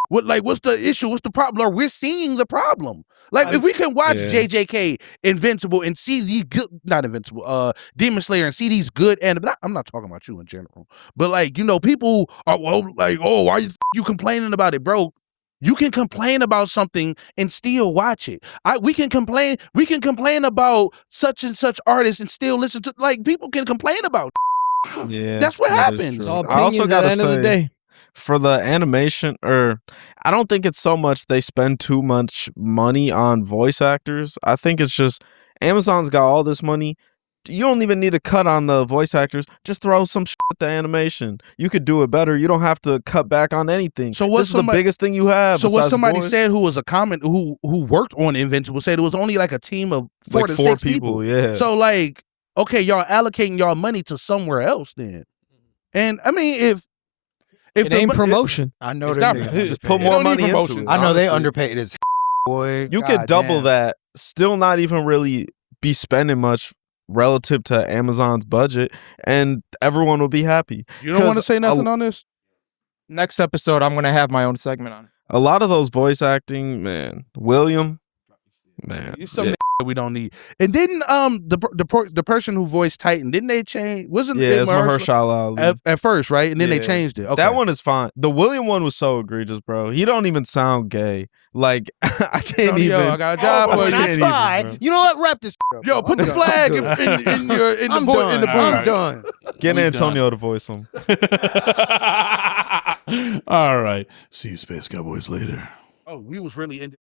What's the issue? What's the problem? Or we're seeing the problem. Like if we can watch JJK Invincible and see these good, not Invincible, Demon Slayer and see these good, and I'm not talking about you in general, but like people are like, oh, why you complaining about it, bro? You can complain about something and still watch it. We can complain about such and such artists and still listen to, like, people can complain about. Yeah, That's what that is happens. true. It's all I also opinions at gotta the end of the say, day. for the animation, I don't think it's so much they spend too much money on voice actors. I think it's just Amazon's got all this money. You don't even need to cut on the voice actors. Just throw some shit at the animation. You could do it better. You don't have to cut back on anything. So this is the biggest thing you have. So what besides somebody voice. said who was a comment who worked on Invincible said it was only like a team of 4 Like to 4 6 people. Yeah. So like, okay, y'all allocating y'all money to somewhere else then. And I mean, if It ain't promotion. I know It's they not- niggas just put It more don't need money into promotion. it. I know they honestly. underpaid as boy. You could double that, still not even really be spending much relative to Amazon's budget, and everyone will be happy. You don't want to 'Cause say nothing on this? Next episode, I'm gonna have my own segment on it. A lot of those voice acting, man, William, man, It's some that we don't need. And didn't the person who voiced Titan, didn't they change? Wasn't yeah, it it's Mahershala Ali. at first, right? And then they Yeah. changed it. Okay. That one is fine. The William one was so egregious, bro. He don't even sound gay. Like I can't Yo, even. I got a job for when you. I can't even, tried, bro. you know what? Wrap this up. Yo, bro. put I'm the done. flag I'm good. in the I'm booth. done. In the booth. I'm done. Get We Antonio to voice him. All right. See you, Space Cowboys, later. Oh, we was really in.